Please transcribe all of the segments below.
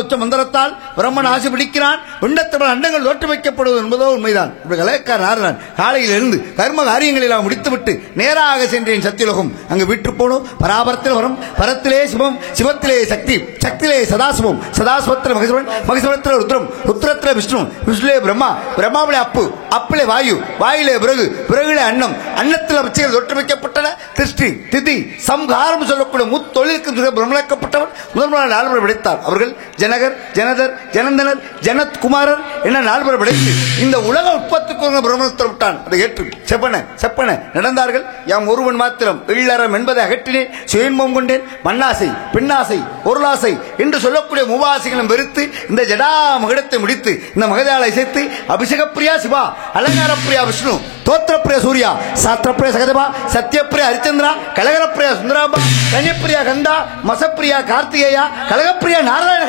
உச்ச மந்திரத்தால் பிரம்மன் ஆசி பிடிக்கிறான். விண்ணத்தமிழ் அண்டங்கள் தோற்று வைக்கப்படுவது என்பதோ உண்மைதான். காலையில் இருந்து கர்ம காரியங்களை எல்லாம் முடித்துவிட்டு நேராக சென்றேன் சத்தியலோகம். அங்கு விட்டு போனோம். பராபரத்தில் வரும், பரத்திலே சிவம், சிவத்திலே சக்தி, சக்தியிலே சதாசிவம், சதாசிவத்தில் மகேஸ்வரன், மகேஸ்வரத்தில் ருத்ரம், ருத்ரத்தில் விஷ்ணு, விஷ்ணுலே பிரம்மா, பிரம்மாவிலே அப்பு, அப்பிலே வாயு, வாயிலே பிறகு, பிறகுலே அன்னம், அன்னத்தில் பச்சைகள் தோற்று வைக்கப்பட்டன. திருஷ்டி திதி சம்ஹாரம் சொல்லக்கூடிய முத்தொழிலுக்கு பிரம்மணக்கப்பட்டவன் முதல் நாள் விடைத்தார். அவர்கள் ஜனகர், ஜனதர், ஜனந்தனர், ஜனத் குமாரர் என நால்வர் விடைத்து இந்த உலக உற்பத்திக்கு பிரம்மணத்தை விட்டான். அதை ஏற்று செப்பன செப்பன நடந்தார்கள். யாம் ஒருவன் மாத்திரம் எள்ளறம் என்பதை அகற்றினேன், சுயன்பம் கொண்டேன், மண்ணாசை, பெண்ணாசை, பொருளாசை என்று சொல்லக்கூடிய மூவாசைகளும் வெறுத்து இந்த ஜடா மகிடத்தை முடித்து இந்த மகதாலை சேர்த்து அபிஷேகப்பிரியா சிவா, அலங்காரப்பிரியா விஷ்ணு, தோத்திரப்பிரியா சூர்யா, சாஸ்திரப்பிரியா சகதபா, சத்யப்பிரியா ஹரிச்சந்திரா, கலகரப்பிரியா சுந்தராபா, கன்யப்பிரியா கந்தா, மசப்பிரியா கார்த்திகேயா, கலகப்பிரியா நாராயண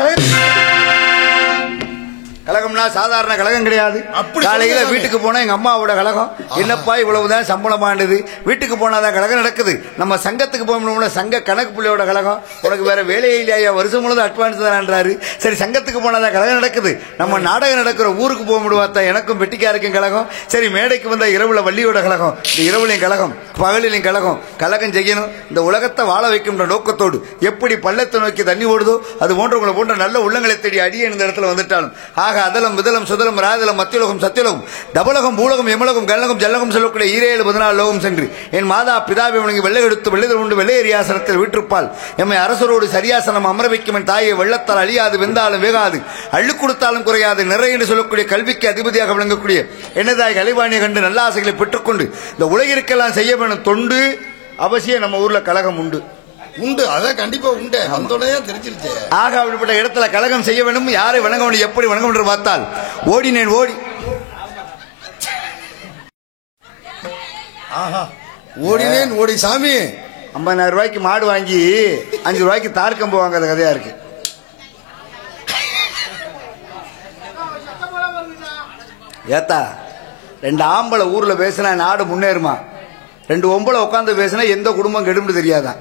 கழகம்னா சாதாரண கழகம் கிடையாது. காலையில வீட்டுக்கு போனா எங்க அம்மாவோட கழகம், என்னப்பா இவ்வளவுதான் சம்பளமானது, வீட்டுக்கு போனாதான் கழகம் நடக்குது. நம்ம சங்கத்துக்கு போகணும்னா சங்க கணக்கு பிள்ளையோட கழகம், உனக்கு வேற வேலையே இல்லையா, வருஷம் முழுவதும் அட்வான்ஸ் தான்ன்றாரு. சரி சங்கத்துக்கு போனாதான் கழகம் நடக்குது. நம்ம நாடகம் நடக்கிற ஊருக்கு போக முடியாதா, எனக்கும் பெட்டிக்காருக்கும் கழகம். சரி மேடைக்கு வந்த இரவுல வள்ளியோட கழகம், இந்த இரவுலையும் கழகம், பகலிலையும் கழகம். கழகம் செய்யணும், இந்த உலகத்தை வாழ வைக்கின்ற நோக்கத்தோடு எப்படி பள்ளத்தை நோக்கி தண்ணி ஓடுதோ அது போன்ற உங்களை போன்ற நல்ல உள்ளங்களை தேடி அடியே இந்த இடத்துல வந்துட்டாலும் ஆக அதலம் விதலம் சுதலம் ராதலம் மத்தியலோகம் சத்தியலோகம் தபலகம் பூலகம் எமலகம் கல்லகம் ஜல்லகம் சொல்லக்கூடிய 7-14 லோகம் சென்று என் மாதா பிதாவை வணங்கி வெள்ளை எடுத்து வெள்ளைதல் உண்டு வெள்ளையரியாசனத்தில் வீற்றிருப்பால் எம்மை அரசரோடு சரியாசனம் அமர வைக்கும் என் தாயை வெள்ளத்தால் அழியாது வெந்தாலும் வேகாது அள்ளு கொடுத்தாலும் குறையாது நிறைய என்று சொல்லக்கூடிய கல்விக்கு அதிபதியாக விளங்கக்கூடிய என்னதாய் கலைவாணியை கண்டு நல்ல ஆசைகளை பெற்றுக்கொண்டு இந்த உலகிற்கெல்லாம் செய்ய வேணும் தொண்டு அவசியம். நம்ம ஊர்ல கழகம் உண்டு உண்டு, அதான் கண்டிப்பா உண்டு. அந்தோடய தெரிஞ்சிருச்சு. ஆக அப்படிப்பட்ட இடத்துல கழகம் செய்ய வேண்டும். யாரை வணங்க வேண்டும், எப்படி வணங்க வேண்டும் என்று பார்த்தால் ஓடினேன் ஓடி ஓடினேன் ஓடி சாமி 50,000 ரூபாய்க்கு மாடு வாங்கி 5 ரூபாய்க்கு தார்க்கம்பு வாங்காத கதையா இருக்கு. ஏத்தா 2 ஆம்பளை ஊர்ல பேசினா நாடு முன்னேறுமா, 2 ஒம்பளை உட்காந்து பேசினா எந்த குடும்பம் கெடும்னு தெரியாதான்.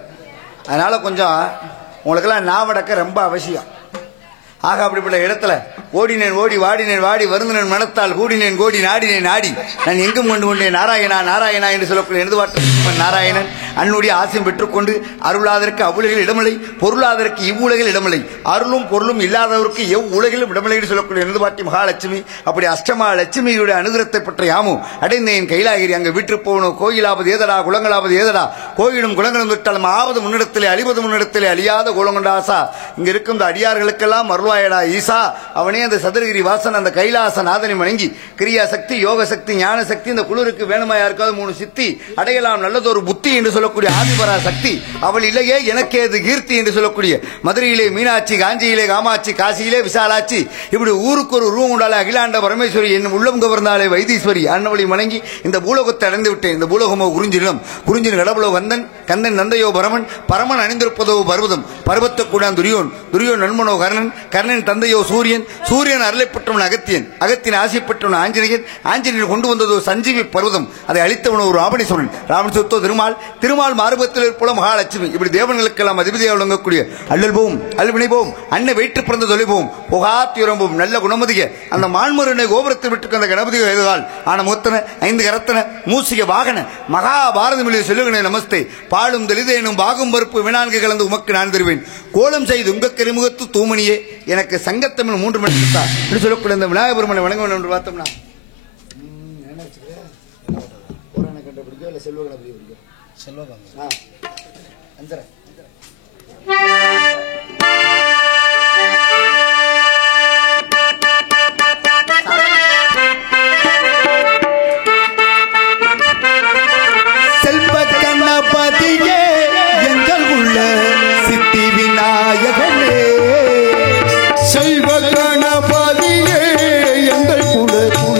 அதனால கொஞ்சம் உங்களுக்கெல்லாம் நாவடக்க ரொம்ப அவசியம். ஆக அப்படிப்பட்ட இடத்துல ஓடினேன் ஓடி வாடினேன் வாடி வருந்தினேன் மனத்தால் கூடினேன் கோடி நாடினேன் நாடி நான் எங்கும் கொண்டு கொண்டேன் நாராயணா நாராயணா என்று சொல்லக்கூடிய எழுதுவாட்ட நாராயணன் அன்னுடைய ஆசையும் பெற்றுக்கொண்டு அருளாதற்கு அவ்வுலகில் இடமில்லை, பொருளாதற்கு இவ்வுலகில் இடமில்லை, அருளும் பொருளும் இல்லாதவருக்கு எவ்வுலகிலும் இடமில்லை என்று சொல்லக்கூடிய எழுதுவாட்டி மகாலட்சுமி. அப்படி அஷ்டமா லட்சுமியுடைய அனுகிரகத்தை பற்றி யாமும் அடைந்தேன் கைலாகிரி. அங்கு வீட்டு போகணும். கோயிலாவது ஏதடா குளங்களாவது ஏதடா, கோயிலும் குளங்களும் விட்டாலும் ஆவது முன்னிடத்திலே அழிவது முன்னிடத்திலே அழியாத கோலங்கொண்ட ஆசா. இங்க இருக்கும் இந்த அடியார்களுக்கெல்லாம் அருள் அருள்வாயடா ஈசா. அவனே அந்த சதுரகிரி வாசன் அந்த கைலாச நாதனை வணங்கி கிரியா சக்தி, யோக சக்தி, ஞான சக்தி, இந்த குளிருக்கு வேணுமா யாருக்காவது 3 சித்தி அடையலாம் நல்லதொரு புத்தி என்று சொல்லக்கூடிய ஆதிபரா சக்தி, அவள் இல்லையே எனக்கேது கீர்த்தி என்று சொல்லக்கூடிய மதுரையிலே மீனாட்சி, காஞ்சியிலே காமாட்சி, காசியிலே விசாலாட்சி, இப்படி ஊருக்கு ஒரு ரூம் உண்டாலே அகிலாண்ட பரமேஸ்வரி, என்னும் உள்ளம் கவர்ந்தாலே வைத்தீஸ்வரி அன்னவளை வணங்கி இந்த பூலோகத்தை அடைந்து விட்டேன். இந்த பூலோகமோ குறிஞ்சிலம், குறிஞ்சின் கடவுளோ கந்தன், கந்தன் நந்தையோ பரமன், பரமன் அணிந்திருப்பதோ பர்வதம், பர்வத்த கூடான் துரியோன், துரியோன் நண்பனோ கர்ணன், கர்ணன் தந்தையோ சூரியன், சூரியன் அருளைப்பட்டவன் அகத்தியன், அகத்தின் ஆசைப்பட்டவன் ஆஞ்சநேயன், ஆஞ்சநேயன் கொண்டு வந்ததோ சஞ்சீவி பர்வதம், அதை அளித்தவனோ ஒரு ராவணேஸ்வரன், ராவணேஸ்வரத்தோ திருமால், திருமால் மார்பத்தில் இருப்போல மகாலட்சுமி, இப்படி தேவன்களுக்கெல்லாம் அதிபதியாக விளங்கக்கூடிய அல்லல் போம் அல்வினை போம் அன்னை வெயிற்று பிறந்த தொலைபோம் புகாத்தியுரம்பும் நல்ல குணமதிக அந்த மான்மருனை கோபுரத்தில் விட்டு அந்த கணபதிகள் எழுதுகால் ஆன முத்தன 5 கரத்தன மூசிக வாகன மகாபாரதமிழில் சொல்லுகனே நமஸ்தே பாலும் தெளிதேனும் பாகும் பருப்பு வினான்கு கலந்து உமக்கு நான் தருவேன் கோலம் செய்து உங்க கரிமுகத்து தூமணியே எனக்கு சங்கத்தமிழ் 3 மணி கொடுத்தா இப்படி சொல்லக்கூடிய இந்த விநாயகர் பெருமானை வணங்க வேண்டும் என்று பார்த்தோம்னா செல்வ கணபதி அஞ்சரை செல்வ கணபதியே எங்கள் உள்ள சித்தி விநாயகனே, செல்வ கணபதியே எங்கள் குல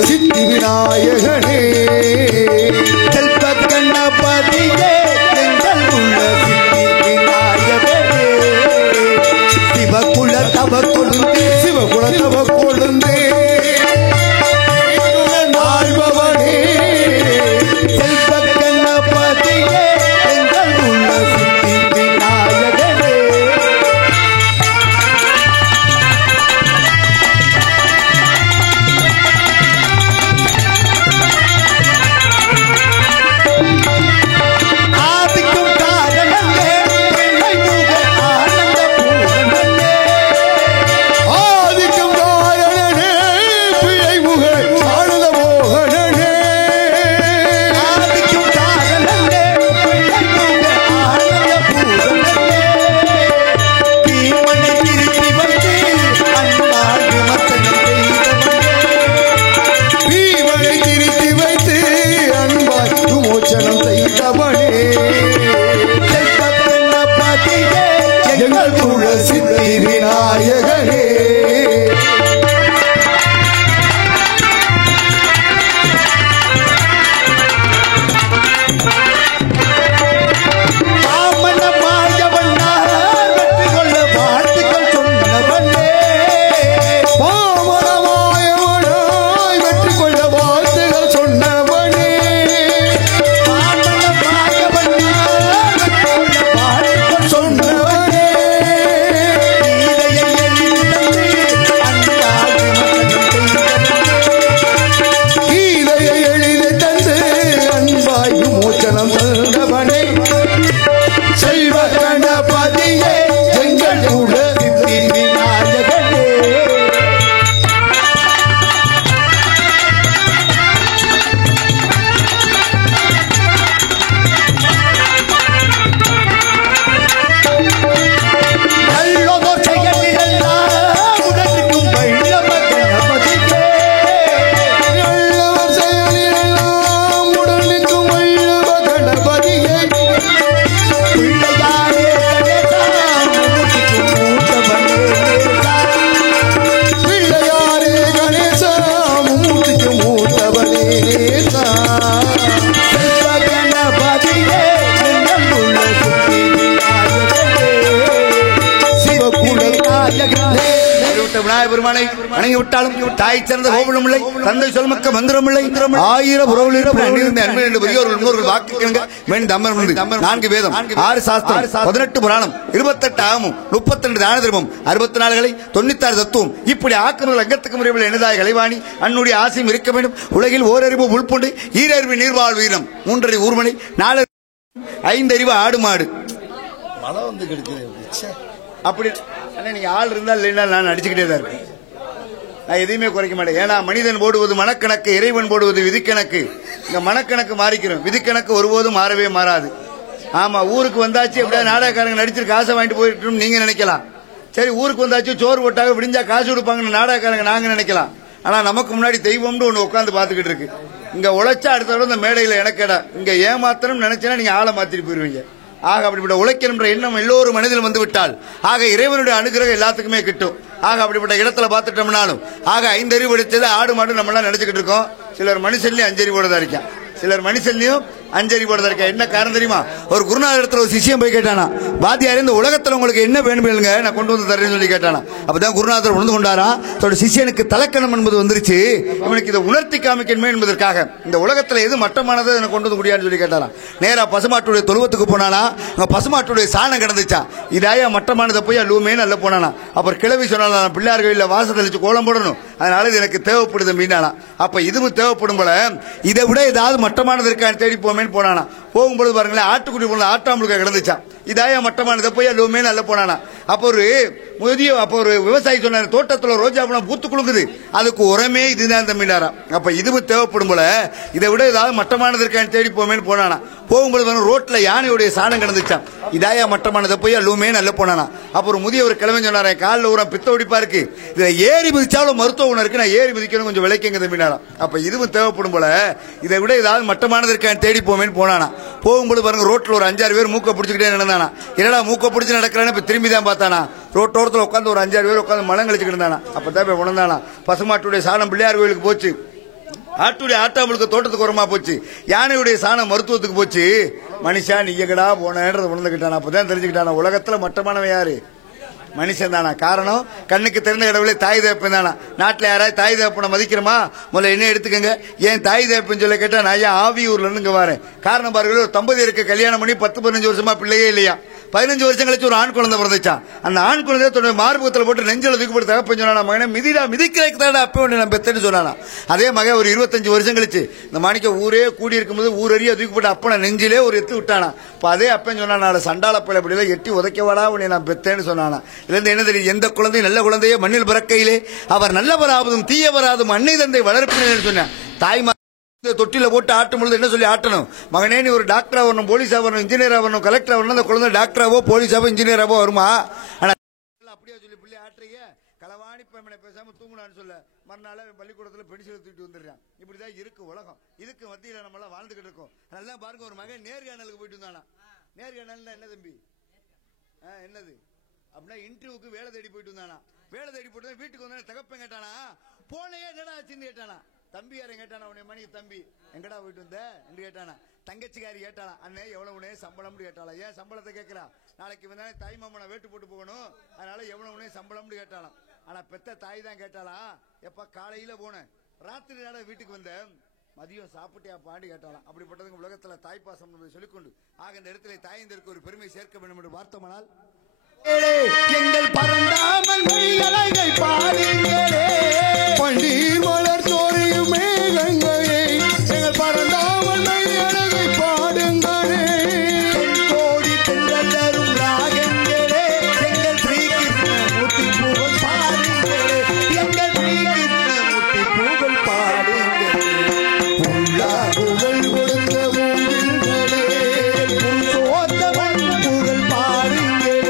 சித்தி விநாயகனே, செல்வ கணபதியே எங்கள் உள்ள சித்தி விநாயகனே, சிவகுல தவ கொழுந்தே, சிவகுல தவ கொழுந்தே ஆழ்பவனே, செல்வ கணபதியே எங்கள் உள்ள சித்தி விநாயகனே. ஆதிக்கும் காரணமே பிள்ளைமுக ஆனந்த பூரணமே, ஆதிக்கம் காரணனே பிழை முகழ் ஆனந்த மோகனனே, ஆதிக்கும் காரணமே பிள்ளைமுக ஆனந்த பூரணமே, தீமனை திருப்பி வைத்து அன்பால் விமர்சனம் செய்தவனே, தீவனை திருத்தி வைத்து அன்பாய் விமோச்சனம் செய்தவனே, செல்வ கணபதியே எங்கள் குல சித்தி விநாயகனே, வாமன மாயவண்ணார் வெற்றி கொள்ள வாழ்த்துக்கள் சொன்னவனே, பாமரமாயவனாய் வெற்றி கொள்ள வாழ்த்துகள் சொன்னவனே, வாமன மாயவண்ணார் வெற்றி கொள்ள வாழ்த்துக்கள் சொன்னவனே, கீதையை எழுதி அன்பால் விமர்சனம் செய்தவனே, கீதையை எளிதை தந்து அன்பாய் விமோச்சனம் தந்தவனே, செல்வ கணபதியே எங்கள் குல சித்தி விநாயகனே. நல்லதோர் செயலிலெல்லாம் உடனுக்கும் வல்லவ கணபதியே, நல்லவர் செயலிலெல்லாம் உடலுக்கும் வல்லவ கணபதியே, பிள்ளையாரே கணேசா மூர்த்திக்கும் மூத்தவனே நேசா, பிள்ளையாரே கணேசா மூர்த்திக்கு மூத்தவனே நேசா, செல்வ கணபதியே எங்கள் உள்ள சித்தி விநாயகனே, சிவகுல நாயகனே. விநாயகர் பெருமானை வணங்கி விட்டாலும் தாய் சிறந்த கோபுரம் இல்லை, தந்தை சொல்மக்க மந்திரம் இல்லை, 1000 புறவுகளில் அன்பு என்று பெரியோர்கள் முன்னோர்கள் வாக்கு கேளுங்க. வேண்டி அம்மன் உண்டு. 4 வேதம், 6 சாஸ்திரம், 18 புராணம், 28 ஆகமும், 32 தான தர்மம், 64 கலை, 96 தத்துவம், இப்படி ஆக்கமுள்ள அங்கத்துக்கு முறையில் எனதாய் கலைவாணி அன்னுடைய ஆசையும் இருக்க வேண்டும். உலகில் ஓரறிவு உள்புண்டு, ஈரறிவு நீர்வாழ் வீரம், 3 அறிவு ஊர்மனை, 4 5 அறிவு ஆடு மாடு. மழை வந்து கெடுக்குது. அப்படி அண்ணா நீங்க ஆள் இருந்தா இல்லைன்னா நான் அடிச்சுக்கிட்டே தான் இருப்பேன். நான் எதையுமே குறைக்க மாட்டேன். ஏன்னா மனிதன் போடுவது மனக்கணக்கு, இறைவன் போடுவது விதிக்கணக்கு. இந்த மனக்கணக்கு மாறிக்கிறோம், விதிக்கணக்கு ஒருபோதும் மாறவே மாறாது. ஆமா, ஊருக்கு வந்தாச்சு எப்படியா நாடகக்காரங்க நடிச்சிரு காசை வாங்கிட்டு போயிட்டு நீங்க நினைக்கலாம். சரி ஊருக்கு வந்தாச்சு சோறு போட்டாங்க விடிஞ்சா காசு கொடுப்பாங்கன்னு நாடகக்காரங்க நாங்க நினைக்கலாம். ஆனா நமக்கு முன்னாடி தெய்வம்னு ஒண்ணு உட்காந்து பாத்துக்கிட்டு இருக்கு. இங்க உழைச்சா அடுத்த தடவை இந்த மேடையில எனக்கு இடம். இங்க ஏமாத்தணும் நினைச்சா நீங்க ஆளை மாத்திட்டு போயிருவீங்க. ஆக அப்படிப்பட்ட உழைக்கணுன்ற எண்ணம் எல்லோரும் மனதில் வந்து விட்டால் ஆக இறைவனுடைய அனுகிரகம் எல்லாத்துக்குமே கிட்டும். ஆக அப்படிப்பட்ட இடத்துல பார்த்துட்டோம்னாலும் ஆக 5 அறிவு படிச்சது ஆடு மாடு நம்ம எல்லாம் நினைச்சுக்கிட்டு இருக்கோம். சிலர் மனுஷன்லயும் 5 அறிவோட இருக்கான், சிலர் மனுஷன்லயும் 5 அறிவோட இருக்கா. என்ன காரணம் தெரியுமா? ஒரு குருநாதர் இடத்துல ஒரு சிஷ்யம் போய் கேட்டானா, வாத்தியாரே இந்த உலகத்துல உங்களுக்கு என்ன வேணும் இல்லைங்க நான் கொண்டு வந்து தரேன்னு சொல்லி கேட்டானா. அப்பதான் குருநாதர் உணர்ந்து கொண்டாரா, தன்னோட சிஷ்யனுக்கு தலக்கணம் என்பது வந்துருச்சு, இவனுக்கு இதை உணர்த்தி காமிக்கணுமே என்பதற்காக இந்த உலகத்துல எது மட்டமானதை எனக்கு கொண்டு வந்து முடியாதுன்னு சொல்லி கேட்டாராம். நேரா பசுமாட்டுடைய தொழுவத்துக்கு போனானா, அங்க பசுமாட்டுடைய சாணம் கிடந்துச்சா, இதாயா மட்டமானதை போய் லூமே நல்ல போனானா. அப்புறம் கிளவி சொன்னால பிள்ளையார்கள் இல்ல வாசல் தெளிச்சு கோலம் போடணும், அதனால இது எனக்கு தேவைப்படுது மீனானா. அப்ப இதுவும் தேவைப்படும் போல இதை விட ஏதாவது மட்டமானது இருக்கான்னு தேடி போமேன்னு போனானா. போகும்போது பாருங்களேன் ஆட்டுக்குடி போன ஆட்டாமுழுக்க கிடந்துச்சான், இதாய மட்டமானதை போய் லூமே நல்ல போனானா. அப்போ ஒரு விவசாயி சொன்னார், தோட்டத்தில் ரோஜா பழம் பூத்து குலுங்குது, அதுக்கு உரமே இதுதான் தம்பினாரா. அப்ப இதுவும் தேவைப்படும் போல இதை விட ஏதாவது மட்டமானது இருக்கான்னு தேடி போமேன்னு போனானா. போகும்போது ரோட்ல யானையுடைய சாணம் கிடந்துச்சான், இதாயா மட்டமானதை போய் லூமே நல்ல போனானா. அப்ப ஒரு முதியவர் கிழமை சொன்னாரே, காலில் ஊரம் பித்த ஒடிப்பா இருக்கு, இதுல ஏறி மிதிச்சாலும் மருத்துவ குணம் இருக்கு, நான் ஏறி மிதிக்கணும் கொஞ்சம் விளைக்கங்க தம்பினாரா. அப்ப இதுவும் தேவைப்படும் போல இதை விட ஏதாவது மட்டமானது இருக்கான்னு தேடி போமேன்னு போனானா. போகும்போது பாருங்க ரோட்ல ஒரு 5-6 பேர் மூக்க பிடிச்சிக்கிட்டே நடந்தானா. என்னடா மூக்க பிடிச்சி நடக்கிறான்னு இப்ப திரும்பி தான் பார்த்தானா. ரோட்டோரத்தில் உட்காந்து ஒரு 5-6 பேர் உட்காந்து மலம் கழிச்சுக்கிட்டு இருந்தானா. அப்பதான் போய் உணர்ந்தானா, பசுமாட்டுடைய சாணம் பிள்ளையார் கோயிலுக்கு போச்சு, ஆட்டுடைய ஆட்டாமுழுக்க தோட்டத்துக்கு உரமா போச்சு, யானையுடைய சாணம் மருத்துவத்துக்கு போச்சு, மனுஷா நீ எங்கடா போனேன்றத உணர்ந்துக்கிட்டானா. அப்பதான் தெரிஞ்சுக்கிட்டானா உலகத்துல மட்டமானவன் யாரு, மனுஷன் தானா. காரணம் கண்ணுக்கு தெரிந்த கடவுளே தாய் தகப்பன் தானா. நாட்டில் யாராவது தாய் தகப்பனை மதிக்கிறோமா? முதல்ல என்ன எடுத்துக்கங்க, ஏன் தாய் தகப்பன் சொல்ல கேட்டா நான் ஏன் ஆவியூர்ல இருந்து இங்க வரேன். காரணம் பாருங்க, ஒரு தம்பதியருக்கு கல்யாணம் பண்ணி 10-15 வருஷமா பிள்ளையே இல்லையா. 15 வருஷம் கழிச்சு ஒரு ஆண் குழந்தை பிறந்துச்சான். அந்த ஆண் குழந்தை தன்னுடைய மார்பகத்தில் போட்டு நெஞ்சல தூக்கி போட்டு தகப்பன் சொன்னா, மகனே மிதிடா மிதிக்கிறதுக்கு தானே அப்ப ஒன்று நான் பெத்தேன்னு சொன்னானா. அதே மகன் ஒரு 25 வருஷம் கழிச்சு இந்த மாணிக்க ஊரே கூடி இருக்கும்போது ஊரறிய தூக்கி போட்டு அப்பனை நெஞ்சிலே ஒரு எத்து விட்டானா. இப்ப அதே அப்பன் சொன்னா, சண்டால பிள்ளை அப்படிலாம் எட்டி உதைக்கவாடா உன்னை நான் பெத்தேன்னு சொன்னானா. இதுல என்ன தெரியும், எந்த குழந்தை நல்ல குழந்தையே மண்ணில் பிறக்கையிலே அவர் நல்லவராவதும் தீயவராதும் அன்னை தந்தை வளர்ப்பினு சொன்னேன். தாய்மா தொட்டில போட்டு ஆட்டும் பொழுது என்ன சொல்லி ஆட்டணும், மகனே நீ ஒரு டாக்டரா வரணும், போலீஸா வரணும், இன்ஜினியரா வரணும், கலெக்டரா வரணும். அந்த குழந்தை டாக்டராவோ போலீஸாவோ இன்ஜினியராவோ வருமா? ஆனா அப்படியே சொல்லி பிள்ளை ஆட்டுறீங்க, களவாணி பேசாம தூங்குனான்னு சொல்ல மறுநாள் பள்ளிக்கூடத்துல பென்சில் தூக்கிட்டு வந்துடுறான். இப்படிதான் இருக்கு உலகம். இதுக்கு மத்தியில நம்ம எல்லாம் வாழ்ந்துகிட்டு இருக்கோம். நல்லா பாருங்க, ஒரு மகன் நேர்காணலுக்கு போயிட்டு வந்தானா. நேர்காணல் என்ன தம்பி, என்னது அப்படின்னா இன்டர்வியூக்கு வேலை தேடி போயிட்டு வந்தானா. வேலை தேடி போட்டு வீட்டுக்கு வந்தா தகப்பன் கேட்டானா, போனையே என்னடா ஆச்சுன்னு கேட்டானா. தம்பியாரையும் கேட்டானா, உன்னை மணி தம்பி எங்கடா போயிட்டு வந்த என்று கேட்டானா. தங்கச்சிக்காரி கேட்டாளா, அண்ணே எவ்வளவுனே சம்பளம்னு கேட்டாளா. ஏன் சம்பளத்தை கேட்கிறா, நாளைக்கு வந்தானே தாய் மாமனை வேட்டு போட்டு போகணும், அதனால எவ்வளவுனே சம்பளம்னு கேட்டாலாம். ஆனா பெத்த தாய் தான் கேட்டாளா, எப்ப காலையில போனேன், ராத்திரி நாள வீட்டுக்கு வந்த, மதியம் சாப்பிட்டியா பாடி கேட்டாலாம். அப்படிப்பட்டதுக்கு உலகத்துல தாய்ப்பாசம் சொல்லிக்கொண்டு ஆக இந்த இடத்துல தாய்ந்தருக்கு ஒரு பெருமை சேர்க்க வேண்டும் என்று பார்த்தோம்னால், எங்கள் பரந்தாமல் மொழிகளை பாடுங்களே, பண்டீர் மலர் தோறியும் மேகங்களே, எங்கள் பரந்தாமல் மொழிகளை பாடுங்களே, கோடி தென்றல் தரும் ராகங்களே, எங்கள் ஸ்ரீகிருஷ்ணமூர்த்தி புகழ் பாடுங்களே, எங்கள் ஸ்ரீகிருஷ்ணமூர்த்தி புகழ் பாடுங்களே, புல்லா புகழ் கொடுத்த மூங்கில்களே, புல் சோத்தவன் புகழ் பாடுங்களே.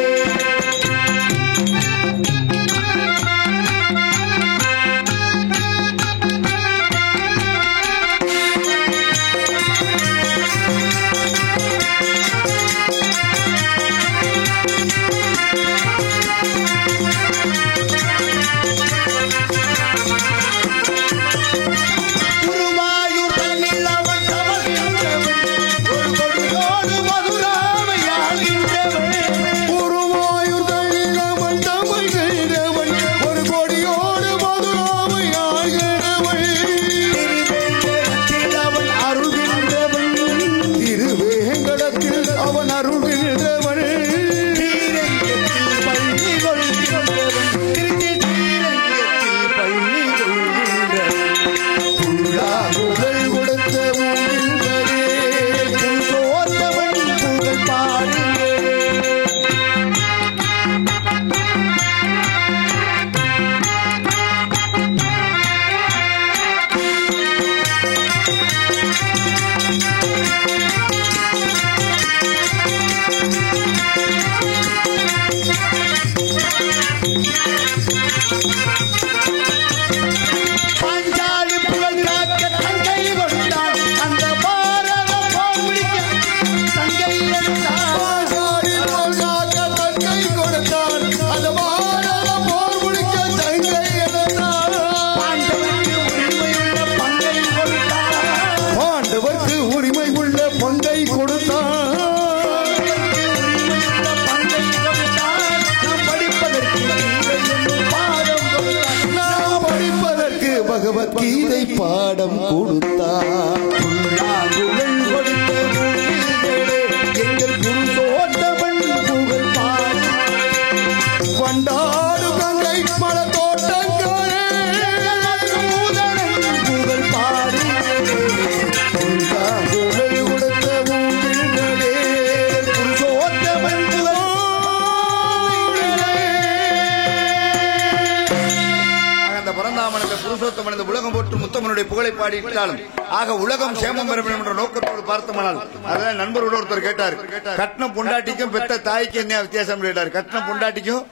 அவனுடைய புகழை பாடிவிட்டாலும் ஆக உலகம் சேமம் பெற வேண்டும் என்ற நோக்கத்தோடு பார்த்தோமானால் அதான் நண்பரோட ஒருத்தர் கேட்டார், கட்டின பொண்டாட்டிக்கும் பெத்த தாய்க்கு என்ன வித்தியாசம் கேட்டார். கட்டின பொண்டாட்டிக்கும்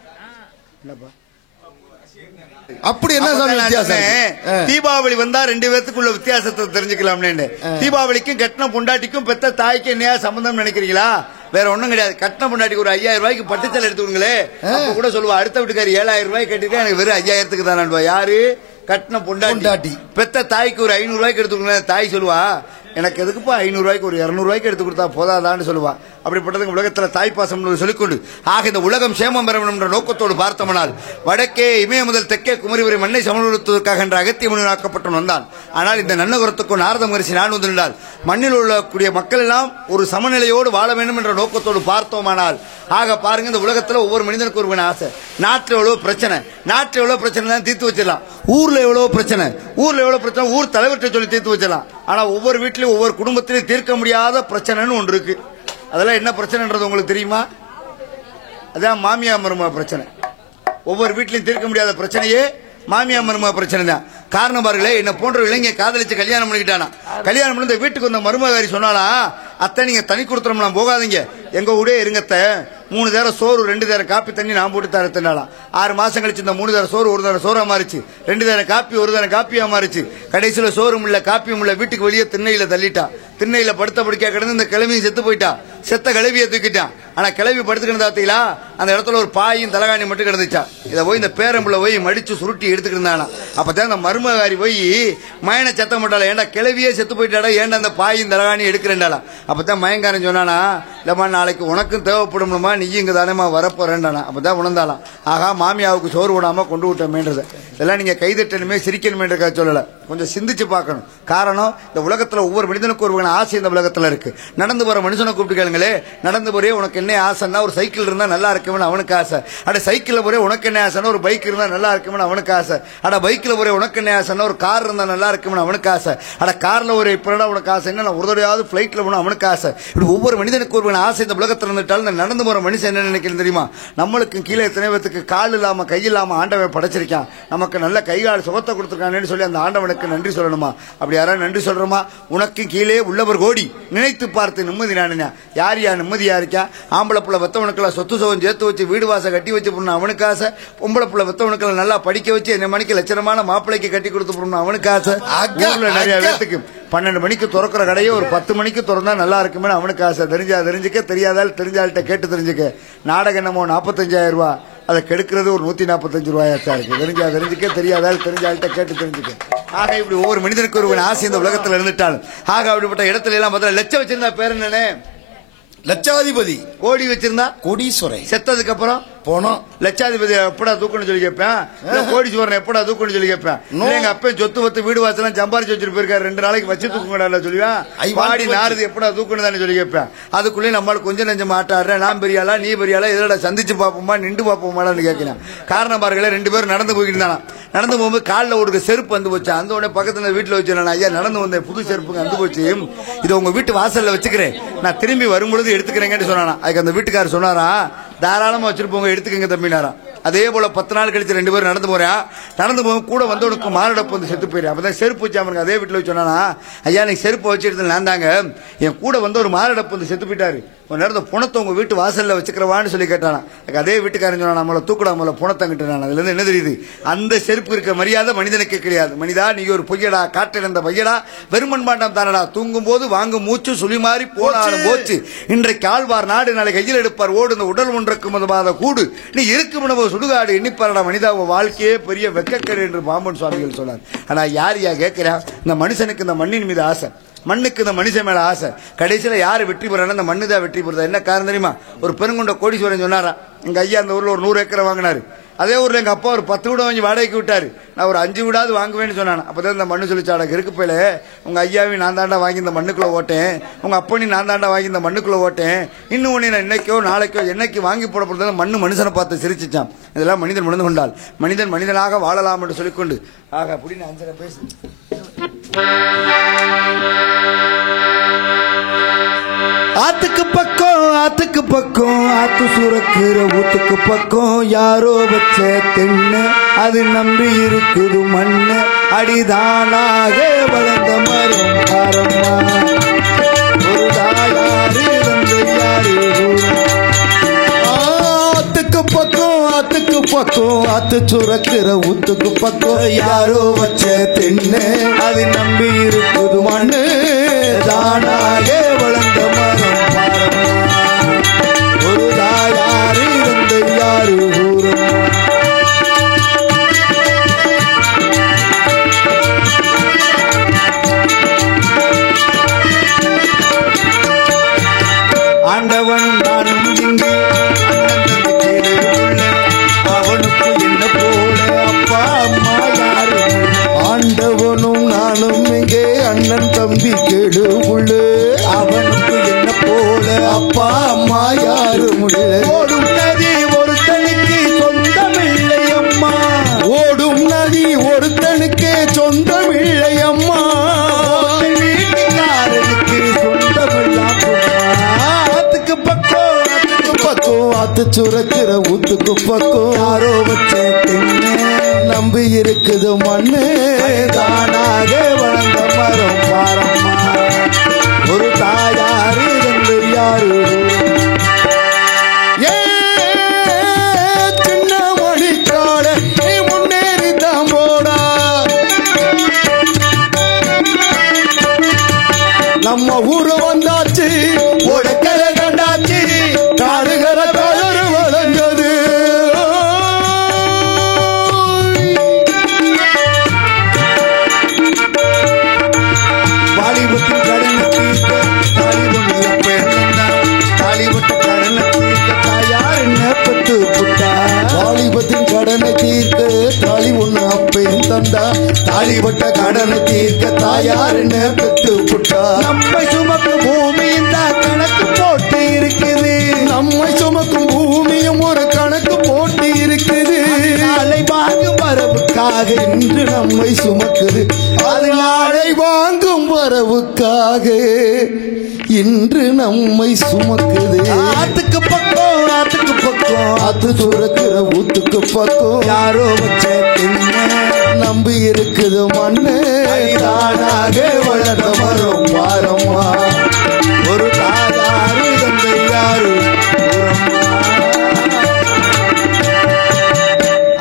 அப்படி என்ன வித்தியாசம்? தீபாவளி வந்தா 2 பேத்துக்குள்ள வித்தியாசத்தை தெரிஞ்சுக்கலாம். தீபாவளிக்கும் கட்டின பொண்டாட்டிக்கும் பெத்த தாய்க்கு என்ன சம்பந்தம் நினைக்கிறீங்களா? வேற ஒண்ணும் கிடையாது. கட்டின பொண்டாட்டிக்கு ஒரு 5000 ரூபாய்க்கு பட்டுச்சல் எடுத்து கொடுங்களே, அப்ப கூட சொல்லுவா அடுத்த வீட்டுக்காரி 7000 ரூபாய்க்கு கட்டிட்டு எனக்கு வெறும் 5000க்கு தான். யாரு? கட்டின பொண்டாட்டி. பெத்த தாய்க்கு ஒரு 500 ரூபாய்க்கு எடுத்து கொடுங்களேன். தாய் சொல்லுவா எனக்கு எதுக்குப்பா 500 ரூபாய்க்கு ஒரு 200 ரூபாய்க்கு எடுத்து கொடுத்தா போதாதான்னு சொல்லுவா. அப்படிப்பட்டது உலகத்தில் தாய்ப்பாசம் சொல்லிக்கொண்டு ஆக இந்த உலகம் சேமம் பெற வேண்டும் என்ற நோக்கத்தோடு பார்த்தோம்னால் வடக்கே இமய முதல் தெற்கே குமரி வரை மண்ணை சமநிறுத்துவதற்காக என்ற அகத்திய முன்னாக்கப்பட்டு வந்தான். ஆனால் இந்த நன்னகரத்துக்கும் நாரத மகரிஷி நான் வந்தால் மண்ணில் உள்ளக்கூடிய மக்கள் எல்லாம் ஒரு சமநிலையோடு வாழ வேண்டும் என்ற நோக்கத்தோடு பார்த்தோமானால் ஆக பாருங்க, இந்த உலகத்தில் ஒவ்வொரு மனிதனுக்கு ஒரு ஆசை. நாட்டில் எவ்வளவு பிரச்சனை, நாட்டில் எவ்வளவு பிரச்சனை தான் தீர்த்து வச்சிடலாம். ஊர்ல எவ்வளவு பிரச்சனை, ஊர் தலைவர்கிட்ட சொல்லி தீர்த்து வச்சிடலாம். ஆனா ஒவ்வொரு வீட்டிலும் ஒவ்வொரு குடும்பத்திலையும் தீர்க்க முடியாத பிரச்சனைன்னு ஒன்று இருக்கு. அதெல்லாம் என்ன பிரச்சனைன்றது உங்களுக்கு தெரியுமா? அதான் மாமியா மருமக பிரச்சனை. ஒவ்வொரு வீட்டிலையும் தீர்க்க முடியாத பிரச்சனையே மாமியா மருமக பிரச்சனை தான். காரணம் பாருங்களே, என்ன போன்ற இளைஞ காதலிச்சு கல்யாணம் பண்ணிக்கிட்டானா. கல்யாணம் பண்ணி இந்த வீட்டுக்கு வந்த மருமகாரி சொன்னாலா, அத்தை நீங்க தனி கொடுத்துறோம்லாம் போகாதீங்க, எங்க கூட இருங்கத்த, 3 நேரம் சோறு 2 நேரம் காப்பி தண்ணி நான் போட்டு தரத்தினாலாம். 6 மாசம் கழிச்சு இந்த 3 நேரம் சோறு 1 நேரம் சோறா மாறிச்சு, 2 நேரம் காப்பி 1 நேரம் காப்பியா மாறிச்சு. கடைசியில சோறும் இல்ல காப்பியும் இல்ல, வீட்டுக்கு வெளியே திண்ணையில தள்ளிட்டா. திண்ணையில படுத்த படுக்கையா கிடந்து இந்த கிழவியும் செத்து போயிட்டா. செத்த கிழவியை தூக்கிட்டான். ஆனா கிழவி படுத்து கிடந்தாத்தீங்களா, அந்த இடத்துல ஒரு பாயும் தலகாணி மட்டும் கிடந்துச்சா. இதை போய் இந்த பேரம்புல போய் மடிச்சு சுருட்டி எடுத்துக்கிட்டு இருந்தானா. அப்பதான் இந்த மருமகாரி போய் மயனை சத்தம் போட்டால, ஏண்டா கிழவியே செத்து போயிட்டாடா, ஏண்டா அந்த பாயும் தலகாணி எடுக்கிறேன்டாளா. அப்பதான் மயங்காரன் சொன்னானா, இல்லம்மா நாளைக்கு உனக்கும் தேவைப்படும்மா, நீ இங்க தானேமா வரப்போறேன்டானா. அப்பதான் உணர்ந்தாலாம், ஆகா மாமியாவுக்கு சோறு விடாம கொண்டு விட்டோமேன்றது. இதெல்லாம் நீங்க கைதட்டணுமே சிரிக்கணுமேன்றக்கா சொல்லல, கொஞ்சம் சிந்திச்சு பார்க்கணும். காரணம், இந்த உலகத்துல ஒவ்வொரு மனிதனுக்கு ஒரு ஆசை இந்த உலகத்துல இருக்கு. நடந்து போற மனுஷனை கூப்பிட்டு கேளுங்களே, நடந்து போறே உனக்கு என்ன ஆசைன்னா ஒரு சைக்கிள் இருந்தா நல்லா இருக்குமே அவனுக்கு ஆசை. அட சைக்கிள்ல போறே உனக்கு என்ன ஆசைன்னா ஒரு பைக் இருந்தா நல்லா இருக்குமே அவனுக்கு ஆசை. அட பைக்ல போறே உனக்கு என்ன ஆசைன்னா ஒரு கார் இருந்தா நல்லா இருக்குமே அவனுக்கு ஆசை. அட கார்ல ஒரு இப்படா உனக்கு ஆசை என்ன, ஒரு தடவையாவது பிளைட்ல போனா அவனுக்கு ஆசை. இப்படி ஒவ்வொரு மனிதனுக்கு ஒரு ஆசை இந்த உலகத்துல இருந்துட்டாலும் நடந்து போற மனுஷன் என்ன நினைக்கிறது தெரியுமா? நம்மளுக்கு கீழே எத்தனை பேத்துக்கு கால் இல்லாம கை இல்லாம ஆண்டவன் படைச்சிருக்கான், நமக்கு நல்ல கைகால் சுகத்தை கொடுத்துருக்கான்னு சொல்லி அந்த ஆண்டவனுக்கு நன்றி சொல்லணுமா? அப்படி யாராவது நன்றி சொல்றோமா? உனக்கு கீழே உள்ளவர் கோடி, நினைத்து பார்த்து நிம்மதி நானுங்க. யார் யார் நிம்மதியா இருக்கா? ஆம்பளை புள்ள வெத்தவனுக்கெல்லாம் சொத்து சுகம் சேர்த்து வச்சு வீடு வாசை கட்டி வச்சு போடணும் அவனுக்கு ஆசை. பொம்பளை புள்ள வெத்தவனுக்கெல்லாம் நல்லா படிக்க வச்சு என்ன மணிக்கு லட்சணமான மாப்பிள்ளைக்கு கட்டி கொடுத்து போடணும் அவனுக்கு ஆசை. நிறைய பேத்துக்கு 12 மணிக்கு திறக்கிற கடையை ஒரு 10 மணிக்கு திறந்தா நல்லா இருக்குமே அவனுக்கு ஆசை. தெரிஞ்சா தெரிஞ்சுக்க, தெரியாதால் தெரிஞ்சால்கிட்ட கேட்டு தெரிஞ்சுக்க. நாடகம் என்னமோ 45,000 ரூபாய், அதை கெடுக்கிறது ஒரு 145 ரூபாயாச்சா இருக்கு. தெரிஞ்சா தெரிஞ்சுக்க, தெரியாதால் தெரிஞ்சால்கிட்ட கேட்டு தெரிஞ்சுக்க. ஆக இப்படி ஒவ்வொரு மனிதனுக்கு ஒரு ஆசை இந்த உலகத்தில் இருந்துட்டாலும் ஆக அப்படிப்பட்ட இடத்துல எல்லாம் முதல்ல லட்சம் வச்சிருந்தா பேர் என்னன்னு லட்சாதிபதி, கோடி வச்சிருந்தா கோடீஸ்வரன், செத்ததுக்கு அப்புறம் போனோம் லட்சாதிபதி எப்படா தூக்கணும் சொல்லி கேட்பேன், கோடீஸ்வரன் எப்படா தூக்கணும் சொல்லி கேட்பேன். எங்க அப்ப சொத்து பத்து வீடு வாசலாம் சம்பாரிச்சு வச்சுட்டு போயிருக்காரு, 2 நாளைக்கு வச்சு தூக்குங்கடா சொல்லுவேன். பாடி நாருது எப்படா தூக்கணும் சொல்லி கேட்பேன். அதுக்குள்ளே நம்மளுக்கு கொஞ்சம் நெஞ்சம் மாட்டாடுறேன், நான் பெரியாளா நீ பெரியாளா, இதோட சந்திச்சு பார்ப்போமா நின்று பார்ப்போமாடான்னு கேட்கிறேன். காரணம் பாருங்களேன், 2 பேரும் நடந்து போய்கிட்டு இருந்தானா. நடந்து போகும்போது காலில் ஒரு செருப்பு வந்து போச்சு. அந்த உடனே பக்கத்துல வீட்டுல வச்சு, ஐயா நடந்து வந்தேன் புது செருப்புங்க வந்து போச்சு, இது உங்க வீட்டு வாசல்ல வச்சுக்கிறேன், நான் திரும்பி வரும்பொழுது எடுத்துக்கிறேங்கன்னு சொன்னானா. அதுக்கு அந்த வீட்டுக்காரர் சொன்னாரா, தாராளமா வச்சிருப்போங்க எடுத்துக்கங்க தம்பினாரா. அதே போல 10 நாள் கழிச்சு 2 பேரும் நடந்து போறேன். நடந்து போக கூட வந்தவனுக்கு மாரடைப்பு வந்து செத்து போயிரு. அப்பதான் செருப்பு வச்சாம அதே வீட்டுல வச்சு சொன்னானா, ஐயா நீ செருப்பு வச்சு எடுத்து நான் தாங்க, என் கூட வந்து ஒரு மாரடைப்பு வந்து செத்து போயிட்டாரு, ஒரு நேரத்தை புணத்தை உங்க வீட்டு வாசல்ல வச்சுக்கிறவான்னு சொல்லி கேட்டானா. அதே வீட்டுக்காரன் சொன்னா, நம்மள தூக்குடா நம்மள புணத்தங்கிட்டு. நான் அதுல இருந்து என்ன தெரியுது, அந்த செருப்பு இருக்க மரியாதை மனிதனுக்கு கிடையாது. மனிதா நீ ஒரு பொய்யடா, காற்றிழந்த பையடா, வெறுமன் பாண்டம் தானடா, தூங்கும் போது வாங்கும் மூச்சு சுழி மாறி போனாலும் போச்சு, இன்றைக்கு ஆழ்வார் நாடு நாளை கையில் எடுப்பார் ஓடு, இந்த உடல் ஒன்றுக்கு மதமாத கூடு, நீ இருக்கும் உணவு சுடுகாடு எண்ணிப்பாரடா மனிதா, வாழ்க்கையே பெரிய வெக்கக்கேடு என்று பாம்பன் சுவாமிகள் சொன்னார். ஆனா யார் யா கேட்கிறா, இந்த மனுஷனுக்கு இந்த மண்ணின் மீது ஆசை, மண்ணுக்கு இந்த மனுஷன் மேல ஆசை. கடைசியில யாரு வெற்றி பெறான, இந்த மண்ணு தான் வெற்றி பெறுதா. என்ன காரணம் தெரியுமா? ஒரு பெருங்குண்ட கோடீஸ்வரன் சொன்னாரா, எங்க ஐயா அந்த ஊர்ல ஒரு 100 ஏக்கரை வாங்கினாரு, அதே ஊர்ல எங்க அப்பா ஒரு 10 வீடு வாங்கி வாடகைக்கு விட்டாரு, நான் ஒரு 5 வீடாவது வாங்குவேன்னு சொன்னான். அப்பதான் இந்த மண்ணு சொல்லிச்சாடா, இருக்கு போயில உங்க ஐயாவையும் நான் தாண்டா வாங்கி இந்த மண்ணுக்குள்ள ஓட்டேன், உங்க அப்பனையும் நான் தாண்டா வாங்கி இந்த மண்ணுக்குள்ள ஓட்டேன், இன்னும் ஒண்ணு நான் இன்னைக்கோ நாளைக்கோ என்னைக்கு வாங்கி போடப்படுறது மண்ணு மனுஷனை பார்த்து சிரிச்சிச்சான். இதெல்லாம் மனிதன் உணர்ந்து கொண்டால் மனிதன் மனிதனாக வாழலாம் என்று சொல்லிக்கொண்டு ஆக அப்படின்னு 5 பேசு. ஆத்துக்கு பக்கம் ஆத்துக்கு பக்கம் ஆத்து சுரக்கிற ஊத்துக்கு பக்கம் யாரோ வச்ச தென்ன அது நம்பி இருக்குது மண்ணு அடிதானாக வளர்ந்த மரம் பாரம்மா ஒரு தாயாரு வந்து யாரு ஆத்துக்கு பக்கம் ஆத்து சுரக்கிற ஊத்துக்கு பக்கம் யாரோ வச்ச தென்ன அது நம்பி இருக்குது மண்ணு தானாக வளர்ந்த மரம் பாரம்மா ஒரு தாயாரு வந்து யாரு ஊரம்மா ஆண்டவனும் நானும் இங்கு அவனுக்கு என்ன போல அப்பா அம்மா யாரு ஆண்டவனும் நானும் இங்கே அண்ணன் தம்பி கெடு உள்ள அவனுக்கு என்ன போல அப்பா அம்மா யாரும் ஓடும் நதி ஒருத்தனுக்கு சொந்தமில்லை அம்மா ஓடும் நதி ஒருத்தனுக்கே சொந்தமில்லை அம்மா வீட்டுக்காரனுக்கு சொந்தமெல்லாம் ஆத்துக்கு பக்கம் ஆத்து சுரக்கிற ஊத்துக்கு பக்கம் யாரோ வச்ச தென்னை நம்பி இருக்குது மண்ணு தானாக வளர்ந்த மரம் பாரம்மா ஒரு தாயாரு ரெண்டு யாரு ஏ சின்ன மணிக்கால நீ முன்னேறி தான் போடா நம்ம ஊரு வந்தாச்சு உடக்கரை கண்டாச்சு காடுகர தளறு வளர்ந்தது வாலிபத்தின் கடனை தீர்க்க தாலிபன் அப்ப என்னந்தான் தாலிபட்டு கடனை தீர்க்க தாயார் என்ன பத்து புட்டா வாலிபத்தின் கடனை தீர்க்க தாலி ஒண்ணு அப்பையும் தந்தா தாலிபட்ட கடனை தீர்க்க தாயார் என்ன பெத்து புட்டா நம்மை சுமக்கு பூமியின் தான் கணக்கு போட்டு இருக்குது நம்மை சுமக்கும் பூமியும் ஒரு கணக்கு போட்டி இருக்குது நாளை வாங்கும் வரவுக்காக இன்று நம்மை சுமக்குது அது நாளை வாங்கும் வரவுக்காக இன்று நம்மை சுமக்குது ஆத்துக்கு பக்கம் ஆத்து சுரக்கிற ஊத்துக்கு பக்கம் யாரோ வச்ச தென்னை நம்பி இருக்குது மண்ணு தானாக வளர்ந்த மரம் பாரம்மா ஒரு தாயாரு தந்தை யாரு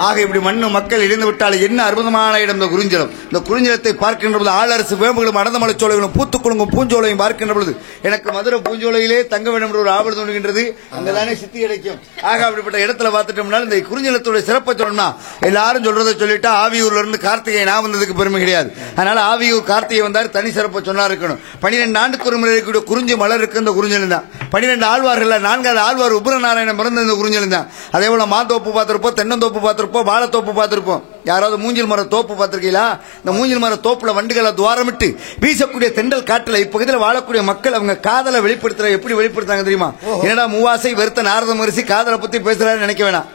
ஆக இப்படி மண்ணு மக்கள் இழந்து விட்டால் என்ன அற்புதமான இடம் இந்த குறிஞ்சலம். இந்த குறிஞ்சலத்தை பார்க்கின்ற பொழுது ஆளரசு வேம்புகளும் அடர்ந்த மலைச்சோலைகளும் பூத்துக் குலுங்கும் பூஞ்சோலையும் பார்க்கின்ற பொழுது எனக்கு மதுரை பூஞ்சோலையிலே தங்க வேண்டும் என்ற ஒரு ஆவல் தோன்றுகின்றது. அங்கதானே சித்தி கிடைக்கும். ஆக அப்படிப்பட்ட இடத்துல பார்த்துட்டோம்னா இந்த குறிஞ்சலத்துடைய சிறப்பை சொல்லணும்னா எல்லாரும் சொல்றதை சொல்லிட்டா ஆவியூர்ல இருந்து கார்த்திகை நான் வந்ததுக்கு பெருமை கிடையாது. அதனால ஆவியூர் கார்த்திகை வந்தார் தனி சிறப்பை சொன்னா இருக்கணும். 12 ஆண்டுக்கு ஒரு முறை இருக்கக்கூடிய குறிஞ்சி மலர் இருக்கு இந்த குறிஞ்சலம் தான். 12 ஆழ்வார்கள் 4வது ஆழ்வார் உபரநாராயணன் பிறந்த இந்த குறிஞ்சலம் தான். அதே போல மாந்தோப்பு பார்த்திருப்போம், தென்னந்தோப்பு பார்த்திருப்போம், வாழைத்தோப்பு பார்த்திருப்போம். யாராவது மூங்கில் மர தோப்பு பார்த்திருக்கீங்களா? இந்த மூங்கில் மர தோப்புல வண்டுகளை துவாரமிட்டு வீசக்கூடிய தெண்டல் காட்டுல இப்பகுதியில் வாழக்கூடிய மக்கள் அவங்க காதலை வெளிப்படுத்துற எப்படி வெளிப்படுத்தாங்க தெரியுமா? என்னடா மூவாசை வெறுத்த நாரத மரிசி காதலை பத்தி பேசுறாரு நினைக்க வேணாம்.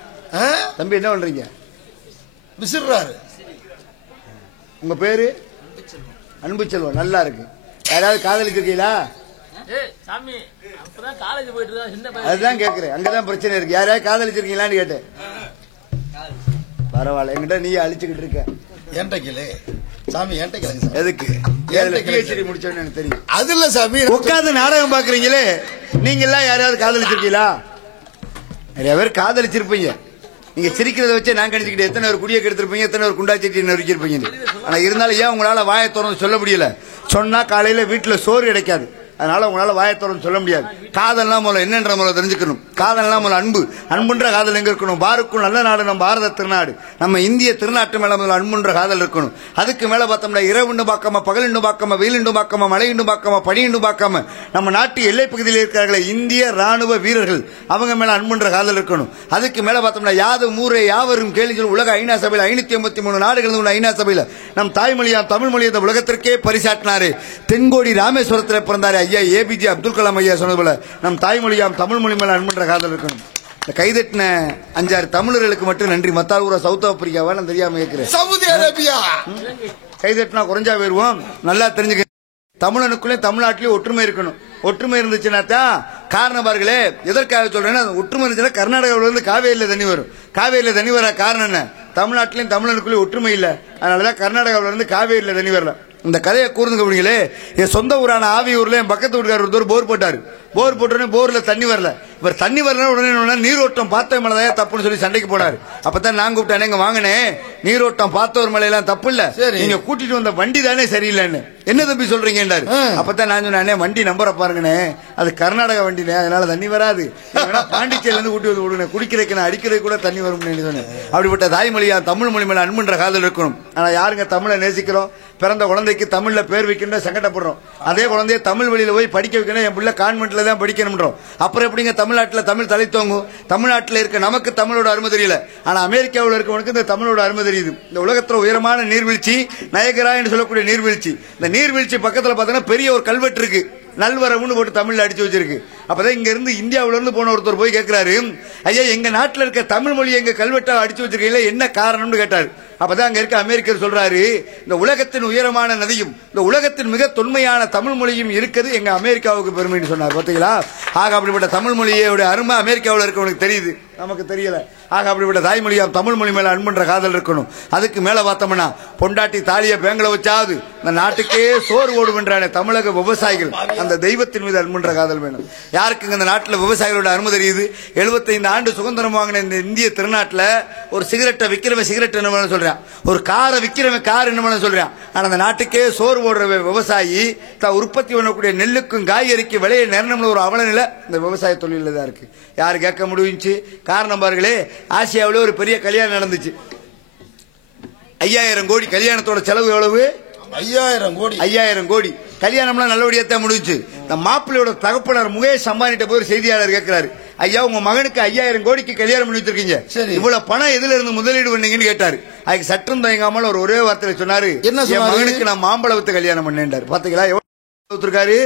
தம்பி என்ன பண்றீங்க? விசிறாரு. உங்க பேரு அன்பு செல்வம். நல்லா இருக்கு. யாராவது காதலிச்சிருக்கீங்களா? அதுதான் கேக்குறேன். அங்கதான் பிரச்சனை இருக்கு. யாராவது காதலிச்சிருக்கீங்களான்னு கேட்டேன். பரவாயில்ல, என்கிட்ட நீ அழிச்சுக்கிட்டு இருக்க. ஏன்ட்ட கேளு சாமி, ஏன்ட்ட கேளுங்க. எதுக்கு? பிஹெச்டி முடிச்சோன்னு எனக்கு தெரியும். அது இல்ல சாமி, உட்காந்து நாடகம் பாக்குறீங்களே, நீங்க எல்லாம் யாராவது காதலிச்சிருக்கீங்களா? நிறைய பேர் காதலிச்சிருப்பீங்க. நீங்க சிரிக்கிறத வச்சு நான் கணிச்சுக்கிட்டு எத்தனை ஒரு குடியை கெடுத்திருப்பீங்க, எத்தனை ஒரு குண்டாச்சட்டி நறுக்கிருப்பீங்க. ஆனா இருந்தாலும் ஏன் உங்களால வாயை திறந்து சொல்ல முடியல? சொன்னா காலையில வீட்டுல சோறு கிடைக்காது. அதனால உங்களால வாயை திறந்து சொல்ல முடியாது. காதல்லாம் முதல்ல என்னன்ற முதல்ல தெரிஞ்சுக்கணும். காதல்லாம் முதல்ல அன்பு. அன்புன்ற காதல் எங்க இருக்கணும்? பாருக்கும் நல்ல நாடு நம்ம பாரத திருநாடு, நம்ம இந்திய திருநாட்டு மேல முதல்ல அன்புன்ற காதல் இருக்கணும். அதுக்கு மேல பார்த்தோம்னா இரவுண்டு பார்க்காம, பகலுண்டு பார்க்காம, வெயிலுண்டு பார்க்காம, மழையுண்டு பார்க்காம, பனியுண்டு பார்க்காம நம்ம நாட்டு எல்லை பகுதியில் இருக்கிறார்களே இந்திய ராணுவ வீரர்கள், அவங்க மேல அன்புன்ற காதல் இருக்கணும். அதுக்கு மேல பார்த்தோம்னா யாதும் ஊரே யாவரும் கேள்வி உலக ஐநா சபையில் 583 நாடுகள் உள்ள ஐநா சபையில் நம் தாய்மொழியாம் தமிழ் மொழி இந்த உலகத்திற்கே பரிசாட்டினாரு. தென்கோடி ராமேஸ்வரத்தில் பிறந்தாரு ஐயா ஏபிஜே அப்துல் கலாம் ஐயா சொன்னது போல நம் தாய்மொழியாம் தமிழ் மொழி மேல அன்புன்ற காதல் இருக்கணும். கைதட்டின 5-6 தமிழர்களுக்கு மட்டும் நன்றி. மத்தால் ஊரா சவுத் ஆப்பிரிக்காவா நான் தெரியாம கேட்கிறேன். சவுதி அரேபியா கைதட்டினா குறைஞ்சா போயிருவோம். நல்லா தெரிஞ்சுக்க. தமிழனுக்குள்ளே தமிழ்நாட்டிலேயே ஒற்றுமை இருக்கணும். ஒற்றுமை இருந்துச்சுன்னா தான் காரணமார்களே எதற்காக சொல்றேன்னா, ஒற்றுமை இருந்துச்சுன்னா கர்நாடகாவில் இருந்து காவேரியில தண்ணி வரும். காவேரியில தண்ணி வர காரணம் என்ன? தமிழ்நாட்டிலையும் தமிழனுக்குள்ளே ஒற்றுமை இல்லை. அதனாலதான் கர்நாடகாவில் இருந்து காவேரியில தண்ணி வரல. இந்த கதையை கூர்ந்து கவனிங்களே. என் சொந்த ஊரான ஆவியூர்ல என் பக்கத்து வீட்டுக்காரர் ஒருத்தர் போர் போட்டாரு. போர் போட்டோடனே போர்ல தண்ணி வரல. இவர் தண்ணி வரல உடனே நீரோட்டம் பார்த்தவர் மேலதான் தப்புன்னு சொல்லி சண்டைக்கு போனாரு. அப்பதான் நான் கூப்பிட்டேன், எங்க வாங்கினே நீரோட்டம் பார்த்தவர் மேலாம் தப்பு இல்ல, நீங்க கூட்டிட்டு வந்த வண்டி தானே சரியில்லைன்னு. என்ன தம்பி சொல்றீங்கன்றாரு. அப்பதான் நான் சொன்னேன், வண்டி நம்பரை பாருங்கண்ணே, அது கர்நாடகா வண்டினே, அதனால தண்ணி வராது, பாண்டிச்சேரியில இருந்து கூட்டி வந்து விடுங்க, குடிக்கிறதுக்கு நான் அடிக்கிறதுக்கு கூட தண்ணி வரும் சொன்னேன். அப்படிப்பட்ட தாய்மொழியா தமிழ் மொழி மேல அன்புன்ற காதல் இருக்கணும். ஆனா யாருங்க தமிழை நேசிக்கிறோம்? பிறந்த குழந்தைக்கு தமிழ்ல பேர் வைக்கணும் சங்கடப்படுறோம். அதே குழந்தைய தமிழ் வழியில போய் படிக்க வைக்கணும், என் பிள்ளை கான்வென்ட்ல தான் படிக்கணும்ன்றோம். அப்புறம் எப்படிங்க தமிழ்நாட்டில் தமிழ் தலைத்தோங்கும்? தமிழ்நாட்டில் இருக்க நமக்கு தமிழோட அருமை தெரியல, ஆனா அமெரிக்காவில் இருக்கவனுக்கு இந்த தமிழோட அருமை தெரியுது. இந்த உலகத்தில் உயரமான நீர்வீழ்ச்சி நயகரா என்று சொல்லக்கூடிய நீர்வீழ்ச்சி. இந்த நீர்வீழ்ச்சி பக்கத்தில் பார்த்தீங்கன்னா பெரிய ஒரு கல்வெட்டு இருக்கு, நல்வரவுன்னு போட்டு தமிழ்ல அடிச்சு வச்சிருக்கு. அப்பதான் இங்க இருந்து இந்தியாவில இருந்து போன ஒருத்தர் போய் கேட்கிறாரு, ஐயா எங்க நாட்டில் இருக்க தமிழ் மொழி எங்க கல்வெட்டா அடிச்சு வச்சிருக்கீங்களா, என்ன காரணம்னு கேட்டாரு. அப்பதான் அங்க இருக்க அமெரிக்கர் சொல்றாரு, இந்த உலகத்தின் உயரமான நதியும் இந்த உலகத்தின் மிக தொன்மையான தமிழ் மொழியும் இருக்குது எங்க அமெரிக்காவுக்கு பெருமைன்னு சொன்னார். பாத்தீங்களா? ஆக அப்படிப்பட்ட தமிழ் மொழியோட அருமை அமெரிக்காவில் இருக்கவனுக்கு தெரியுது, நமக்கு தெரியல. ஆக அப்படிப்பட்ட தாய்மொழியா தமிழ் மொழி மேல அன்புன்ற காதல் இருக்கணும். அதுக்கு மேல பார்த்தோம்னா பொண்டாட்டி தாலிய பேங்கல வச்சாது இந்த நாட்டுக்கே சோறு ஓடுகின்றான தமிழக விவசாயிகள், அந்த தெய்வத்தின் மீது அன்புன்ற காதல் வேணும். யாருக்கு இந்த நாட்டில் விவசாயிகளோட அருமை தெரியுது? 75 ஆண்டு சுதந்திரம் வாங்கின இந்த இந்திய திருநாட்டில் ஒரு சிகரெட்டை விற்கிறவன் சிகரெட் என்ன சொல்றான், ஒரு காரை விற்கிறவன் கார் என்ன சொல்றான். ஆனா அந்த நாட்டுக்கே சோறு ஓடுற விவசாயி தான் உற்பத்தி பண்ணக்கூடிய நெல்லுக்கும் காய்கறிக்கு விலையை நிர்ணயம் ஒரு அவல நிலை இந்த விவசாய தொழில தான் இருக்கு. யாரு கேட்க முடிஞ்சு? காரணம் பாருங்களே, ஆசியாவிலே ஒரு பெரிய கல்யாணம் நடந்துச்சு. 5000 கோடி. கல்யாணத்தோட செலவு எவ்வளவு? 5000 கோடி. கல்யாணம்லாம் நல்லபடியா தான் முடிஞ்சு. இந்த மாப்பிள்ளையோட தகப்பனார் முகேஷ் அம்பானிட்ட போய் செய்தியாளர் கேட்கிறாரு, ஐயா உங்க மகனுக்கு 5000 கோடிக்கு கல்யாணம் பண்ணி வச்சிருக்கீங்க, இவ்வளவு பணம் எதுல இருந்து முதலீடு பண்ணீங்கன்னு கேட்டாரு. அதுக்கு சற்றும் தயங்காமல் ஒரு ஒரே வார்த்தையில சொன்னாரு, என் மகனுக்கு நான் மாம்பழ வித்து கல்யாணம் பண்ணேன்டாரு. பாத்தீங்களா எவ்வளவு வித்துருக்காரு?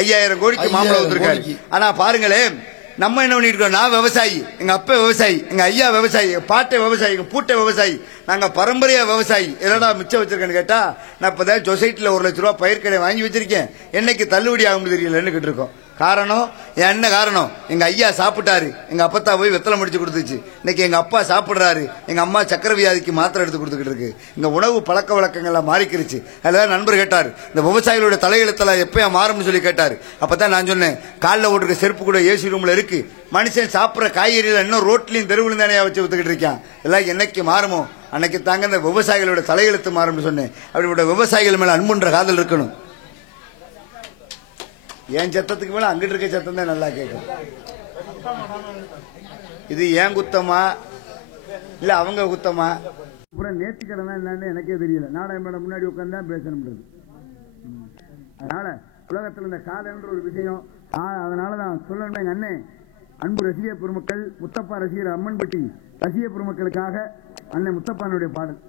5000 கோடிக்கு மாம்பழம் வித்துருக்காரு. ஆனா பாருங்களேன், நம்ம என்ன பண்ணிட்டு இருக்கோம்? நான் விவசாயி, எங்க அப்பா விவசாயி, எங்க ஐயா விவசாயி, எங்க பாட்டை விவசாயி, எங்க பூட்டை விவசாயி, நாங்க பரம்பரையா விவசாயி. என்னடா மிச்சம் வச்சிருக்கேன்னு கேட்டா, நான் இப்பதான் சொசைட்டில 1 லட்ச ரூபா பயிர் கடை வாங்கி வச்சிருக்கேன், என்னைக்கு தள்ளுபடி ஆகும் தெரியலன்னு இருக்கோம். காரணம் என்ன? காரணம் எங்க ஐயா சாப்பிட்டாரு, எங்க அப்பத்தா போய் வெத்தலை முடிச்சு கொடுத்துச்சு, இன்னைக்கு எங்க அப்பா சாப்பிடுறாரு, எங்க அம்மா சக்கர வியாதிக்கு மாத்திரை எடுத்து கொடுத்துக்கிட்டு இருக்கு. இங்க உணவு பழக்க வழக்கங்கள்லாம் மாறிக்கிருச்சு. அதுதான் நண்பர் கேட்டாரு, இந்த விவசாயிகளோட தலையெழுத்தெல்லாம் எப்பயா மாறும்னு சொல்லி கேட்டாரு. அப்பதான் நான் சொன்னேன், காலில் ஓட்டுற செருப்பு கூட ஏசி ரூம்ல இருக்கு, மனுஷன் சாப்பிட்ற காய்கறிகள் இன்னும் ரோட்லயும் தெருவுல தானே வச்சு வித்துக்கிட்டு இருக்கான். எல்லாம் என்னைக்கு மாறுமோ அன்னைக்கு தாங்க இந்த விவசாயிகளோட தலையெழுத்து மாறும்னு சொன்னேன். அப்படிப்பட்ட விவசாயிகள் மேல அன்புன்ற காதல் இருக்கணும். என் சத்தத்துக்கு மேல அங்கிட்டு இருக்க சத்தம் தான் நல்லா கேட்கும். இது ஏன் குத்தமா இல்ல அவங்க குத்தமா? அப்புறம் நேர்த்திக்கடன் என்னன்னு எனக்கே தெரியல. நாடகம் மேடம் முன்னாடி உட்காந்து தான் பேசணும். அதனால உலகத்தில் இந்த காதல்ன்ற ஒரு விஷயம், அதனால நான் சொல்லணும் எங்க அண்ணன் அன்பு ரசிக பெருமக்கள், முத்தப்பா ரசிகர் அம்மன்பட்டி ரசிக பெருமக்களுக்காக அண்ணன் முத்தப்பானுடைய பாடல்.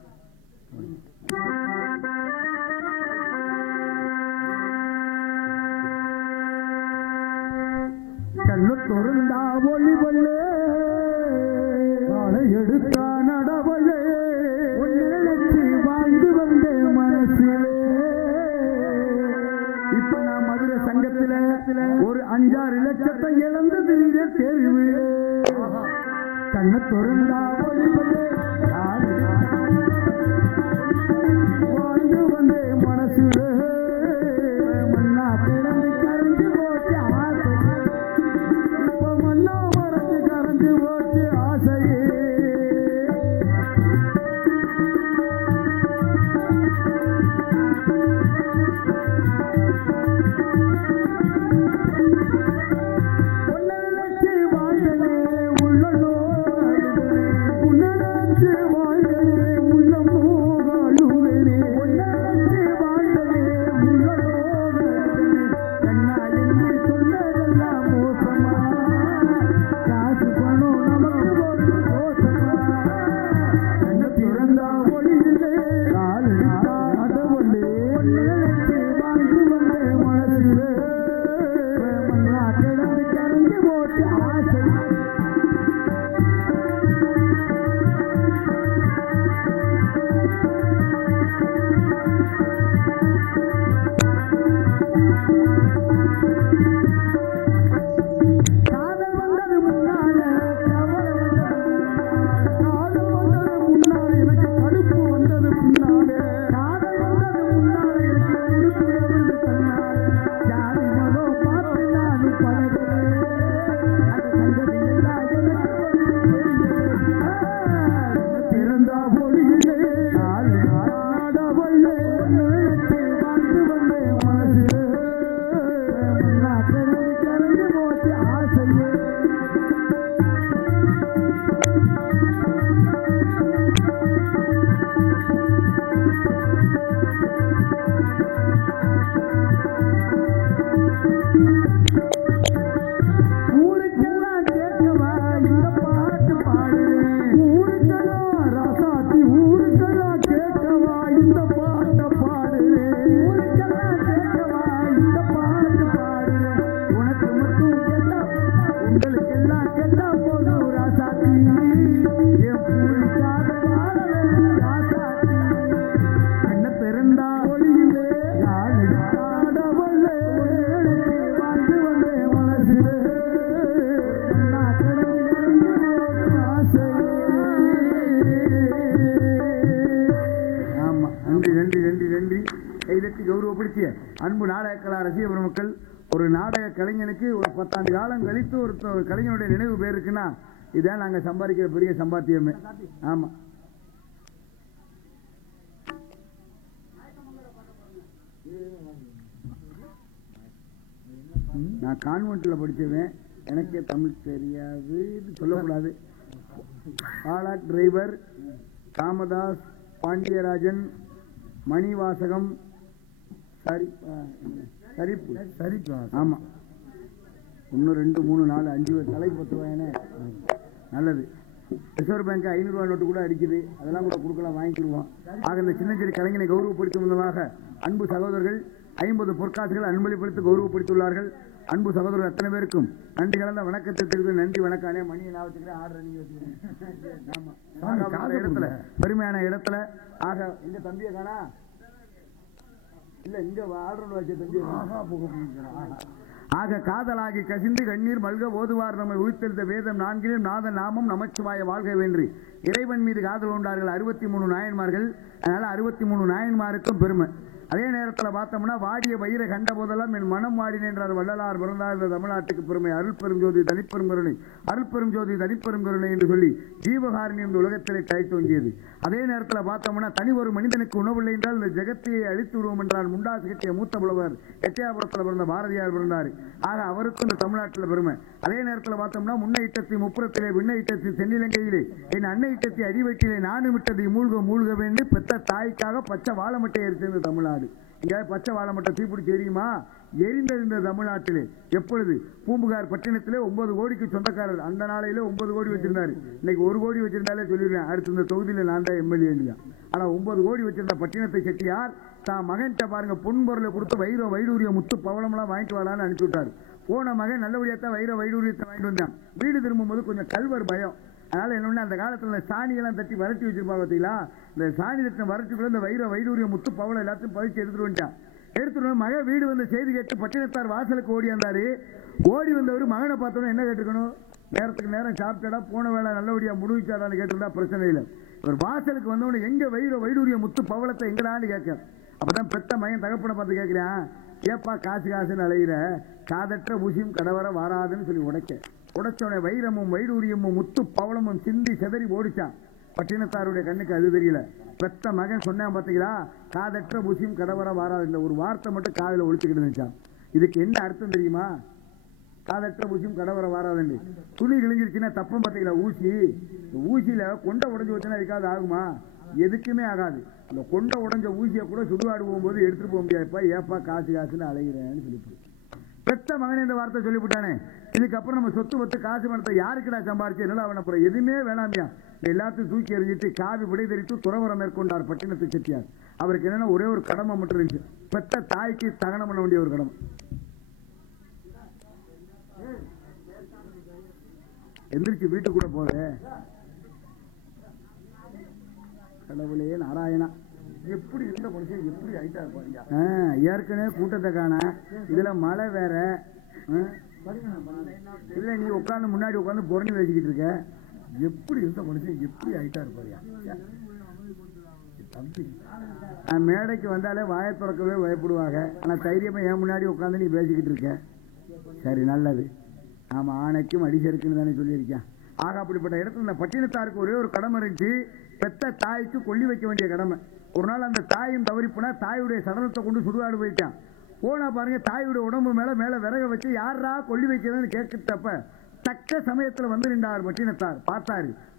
கண்ணு தொருந்தா ஒளி வள்ளே, காலை எடுத்தா நடவள்ளே, நினைச்சு வாழ்ந்து வந்த மனசிலே. இப்ப நான் மதுரை சங்கத்துல ஒரு 5-6 லட்சத்தை இழந்தது தெரிவு. கண்ணு தொருந்தா ஒளி வள்ளே, வாழ்ந்து வந்த மனசிலே. மண்ணா கிடந்து கரைஞ்சு போச்சு ஆசை, இப்ப மண்ணா மறைச்சு கரைஞ்சு போச்சு ஆசையே. உன்னை நினைச்சு வாழலே உள்ளனோ, உன்னை நினைச்சு நடத்திய அன்பு நாடக கலா ரசிக பெருமக்கள், ஒரு நாடக கலைஞனுக்கு ஒரு 10 ஆண்டு காலம் கழித்து ஒரு கலைஞனுடைய நினைவு பேருக்குன்னா இதான் நாங்க சம்பாதிக்கிற பெரிய சம்பாத்தியமே. ஆமா, நான் கான்வென்ட்ல படிச்சவன், எனக்கே தமிழ் தெரியாது சொல்லக்கூடாது. பாலாக் டிரைவர், ராமதாஸ், பாண்டியராஜன், மணிவாசகம், சரிப்பு. ஆமா, 1 2 3 4 5 தலை பத்துவாயனே. நல்லது. ரிசர்வ் பேங்க் 500 ரூபாய் நோட்டு கூட அடிக்குது, அதெல்லாம் கூட கொடுக்கலாம், வாங்கிக்கிடுவோம். ஆக இந்த சின்னஞ்சிறு கலைஞனை கௌரவப்படுத்தும் விதமாக அன்பு சகோதரர்கள் 50 பொற்காசுகள் அன்பளிப்படுத்தி கௌரவப்படுத்தியுள்ளார்கள். அன்பு சகோதரர்கள் அத்தனை பேருக்கும் நன்றி கலந்த வணக்கத்தை தெரிவித்து நன்றி வணக்கானே. மணியை நான் வச்சுக்கிறேன், ஆர்டர் நீங்க வச்சுக்கிறேன். ஆமா, இடத்துல பெருமையான இடத்துல. ஆக இந்த தம்பியை காணா இல்ல, இங்க ஆர்டர் வச்ச தம்பியை ஆக காதலாகி கசிந்து கண்ணீர் மல்க ஓதுவார் நம்மை உயிர்த்தெழுந்த வேதம் 4 நாதன் நாமம் நமச்சிவாய வாழ்க வென்று இறைவன் மீது காதல் கொண்டார்கள் 63 நாயன்மார்கள். அதனால 63 நாயன்மாருக்கும் பெருமை. அதே நேரத்தில் பார்த்தோம்னா வாடிய வயிறை கண்ட போதெல்லாம் என் மனம் வாடினேன் என்றார் வள்ளலார் பிறந்தார் இந்த தமிழ்நாட்டுக்கு பெருமை. அருள் பெரும் ஜோதி தனிப்பெரும் கருணை, அருள் பெரும் ஜோதி தனிப்பெரும் கருணை என்று சொல்லி ஜீவகாரணி இந்த உலகத்திலே கை தோங்கியது. அதே நேரத்தில் பார்த்தோம்னா தனி ஒரு மனிதனுக்கு உணவில்லை என்றால் இந்த ஜெகத்தையை அழித்து விடுவோம் என்றால் முண்டாசு கட்டிய மூத்த புலவர் எட்டயாபுரத்தில் பிறந்த பாரதியார் பிறந்தார். ஆக அவருக்கும் இந்த தமிழ்நாட்டில் பெருமை. அதே நேரத்தில் பார்த்தோம்னா முன்ன இட்டத்தி முப்புறத்திலே விண்ண இட்டத்தி தென்னிலங்கையிலே என் அன்னை இட்டத்தி அடிவெட்டிலே நானும் விட்டதை மூழ்க வேண்டி பெற்ற தாய்க்காக பச்சை வாழமட்டை எரிச்சது தமிழ்நாடு. இங்க பச்சை வாழமட்டை தீப்பிடிச்சு எரியுமா? எரிந்தது இந்த தமிழ்நாட்டிலே. எப்பொழுது? பூம்புகார் பட்டினத்திலே 9 கோடிக்கு சொந்தக்காரர். அந்த நாளையில 9 கோடி வச்சிருந்தாரு. இன்னைக்கு 1 கோடி வச்சிருந்தாலே சொல்லிடுவேன், அடுத்து இந்த தொகுதியில நான் தான் எம்எல்ஏ இல்லையா. ஆனா 9 கோடி வச்சிருந்த பட்டினத்தை செட்டியார் தான் மகன்கிட்ட பாருங்க பொன் பொருளை கொடுத்து வைடூரிய முத்து பவளம் எல்லாம் வாங்கிட்டு வரலான்னு அனுப்பிச்சு விட்டாரு. போன மகன் நல்லபடியாத்தான் வைடூரியத்தை வாங்கிட்டு வந்தான். வீடு திரும்பும்போது கொஞ்சம் கல்வர் பயம். அதனால என்ன, அந்த காலத்துல சாணியெல்லாம் தட்டி வரட்டி வச்சிருப்பாங்க பார்த்தீங்களா, இந்த சாணி தட்டின வரட்டுக்குள்ள இந்த வைடூரிய முத்து பவளம் எல்லாத்தையும் பறிச்சு எடுத்துட்டு வந்துட்டான். எடுத்துட்டு மகன் வீடு வந்து செய்தி கேட்டு பட்டினத்தார் வாசலுக்கு ஓடி வந்தாரு. ஓடி வந்தவர் மகனை பார்த்தோன்னா என்ன கேட்டுக்கணும், நேரத்துக்கு நேரம் சாப்பிட்டா போன வேலை நல்லபடியா முடிவிச்சாடான்னு கேட்டுருந்தா பிரச்சனை இல்லை. ஒரு வாசலுக்கு வந்தவன எங்க வைடூரிய முத்து பவளத்தை எங்கடான்னு கேட்க. அப்பதான் பெத்த மகன் தகப்பனை பார்த்து கேட்கிறேன், ஏப்பா காசுன்னு அலையிற, காதற்ற ஊசியும் கடவர வாராதுன்னு சொல்லி உடைச்சவனை வைரமும் வைடூரியமும் முத்து பவளமும் சிந்தி செதறி ஓடிச்சான். பட்டினத்தாருடைய கண்ணுக்கு அது தெரியல. பெத்த மகன் சொன்னான் பாத்தீங்களா, காதற்ற ஊசியும் கடவர வாராது, இந்த ஒரு வார்த்தை மட்டும் காதல ஒழிச்சுக்கிட்டு இருந்துச்சான். இதுக்கு என்ன அர்த்தம் தெரியுமா? காதற்ற ஊசியும் கடவர வாராதுன்னு துணி கிழிஞ்சிருச்சுன்னா தப்பம் பாத்தீங்களா, ஊசியில கொண்டை உடஞ்சு வச்சுன்னா இதுக்காவது ஆகுமா? எதுக்குமே ஆகாது. அந்த கொண்டை உடஞ்ச ஊசியை கூட சுடுகாடு போகும்போது எடுத்துட்டு போக முடியாதுப்பா, ஏப்பா காசுன்னு அலைகிறேன்னு சொல்லிட்டு பெத்த மகன் இந்த வார்த்தை சொல்லிவிட்டானே. இதுக்கப்புறம் நம்ம சொத்து பத்து காசு பணத்தை யாருக்குடா சம்பாரிச்சு அவன் அப்புறம் எதுவுமே வேணாமியா, எல்லாத்தையும் தூக்கி எறிஞ்சிட்டு காவி விடை தெரிவித்து துறவரம் மேற்கொண்டார் பட்டினத்து செட்டியார். அவருக்கு என்னன்னா ஒரே ஒரு கடமை மட்டும் இருந்துச்சு, பெத்த தாய்க்கு தகனம் பண்ண வேண்டிய ஒரு கடமை. எந்திரிச்சு வீட்டுக்கு கூட போற கடவுளே நாராயணா, எப்படி இருந்த மனுஷன் எப்படி ஆயிட்டா இருப்பாங்க. ஏற்கனவே கூட்டத்தை காண, இதுல மழை வேற இல்ல, நீ உட்காந்து முன்னாடி உட்காந்து பொறணி வச்சுக்கிட்டு இருக்க, எப்படி இருந்த மனுஷன் எப்படி ஆயிட்டா இருப்பாரியா. தம்பி மேடைக்கு வந்தாலே வாயை திறக்கவே பயப்படுவாங்க. ஆனா தைரியமா என் முன்னாடி உட்காந்து நீ பேசிக்கிட்டு இருக்க, சரி நல்லது. ஆமா, ஆணைக்கும் அடிசருக்குன்னு தானே சொல்லியிருக்கேன். ஆக அப்படிப்பட்ட இடத்துல இந்த பட்டினத்தாருக்கு ஒரே ஒரு கடமை இருந்துச்சு, பெத்த தாய்க்கு கொல்லி வைக்க வேண்டிய கடமை. ஒரு நாள் அந்த தாயும் தவறி போனா தாயுடைய சடலத்தை கொண்டு சுடுகாடு போயிட்டான். போனா பாருங்க, தாயுடைய உடம்பு மேல விறக வச்சு யாரா கொல்லி வைக்கிறதுன்னு கேட்கப்ப தக்க சமயத்துல வந்து நின்றார் பட்டினத்தார்.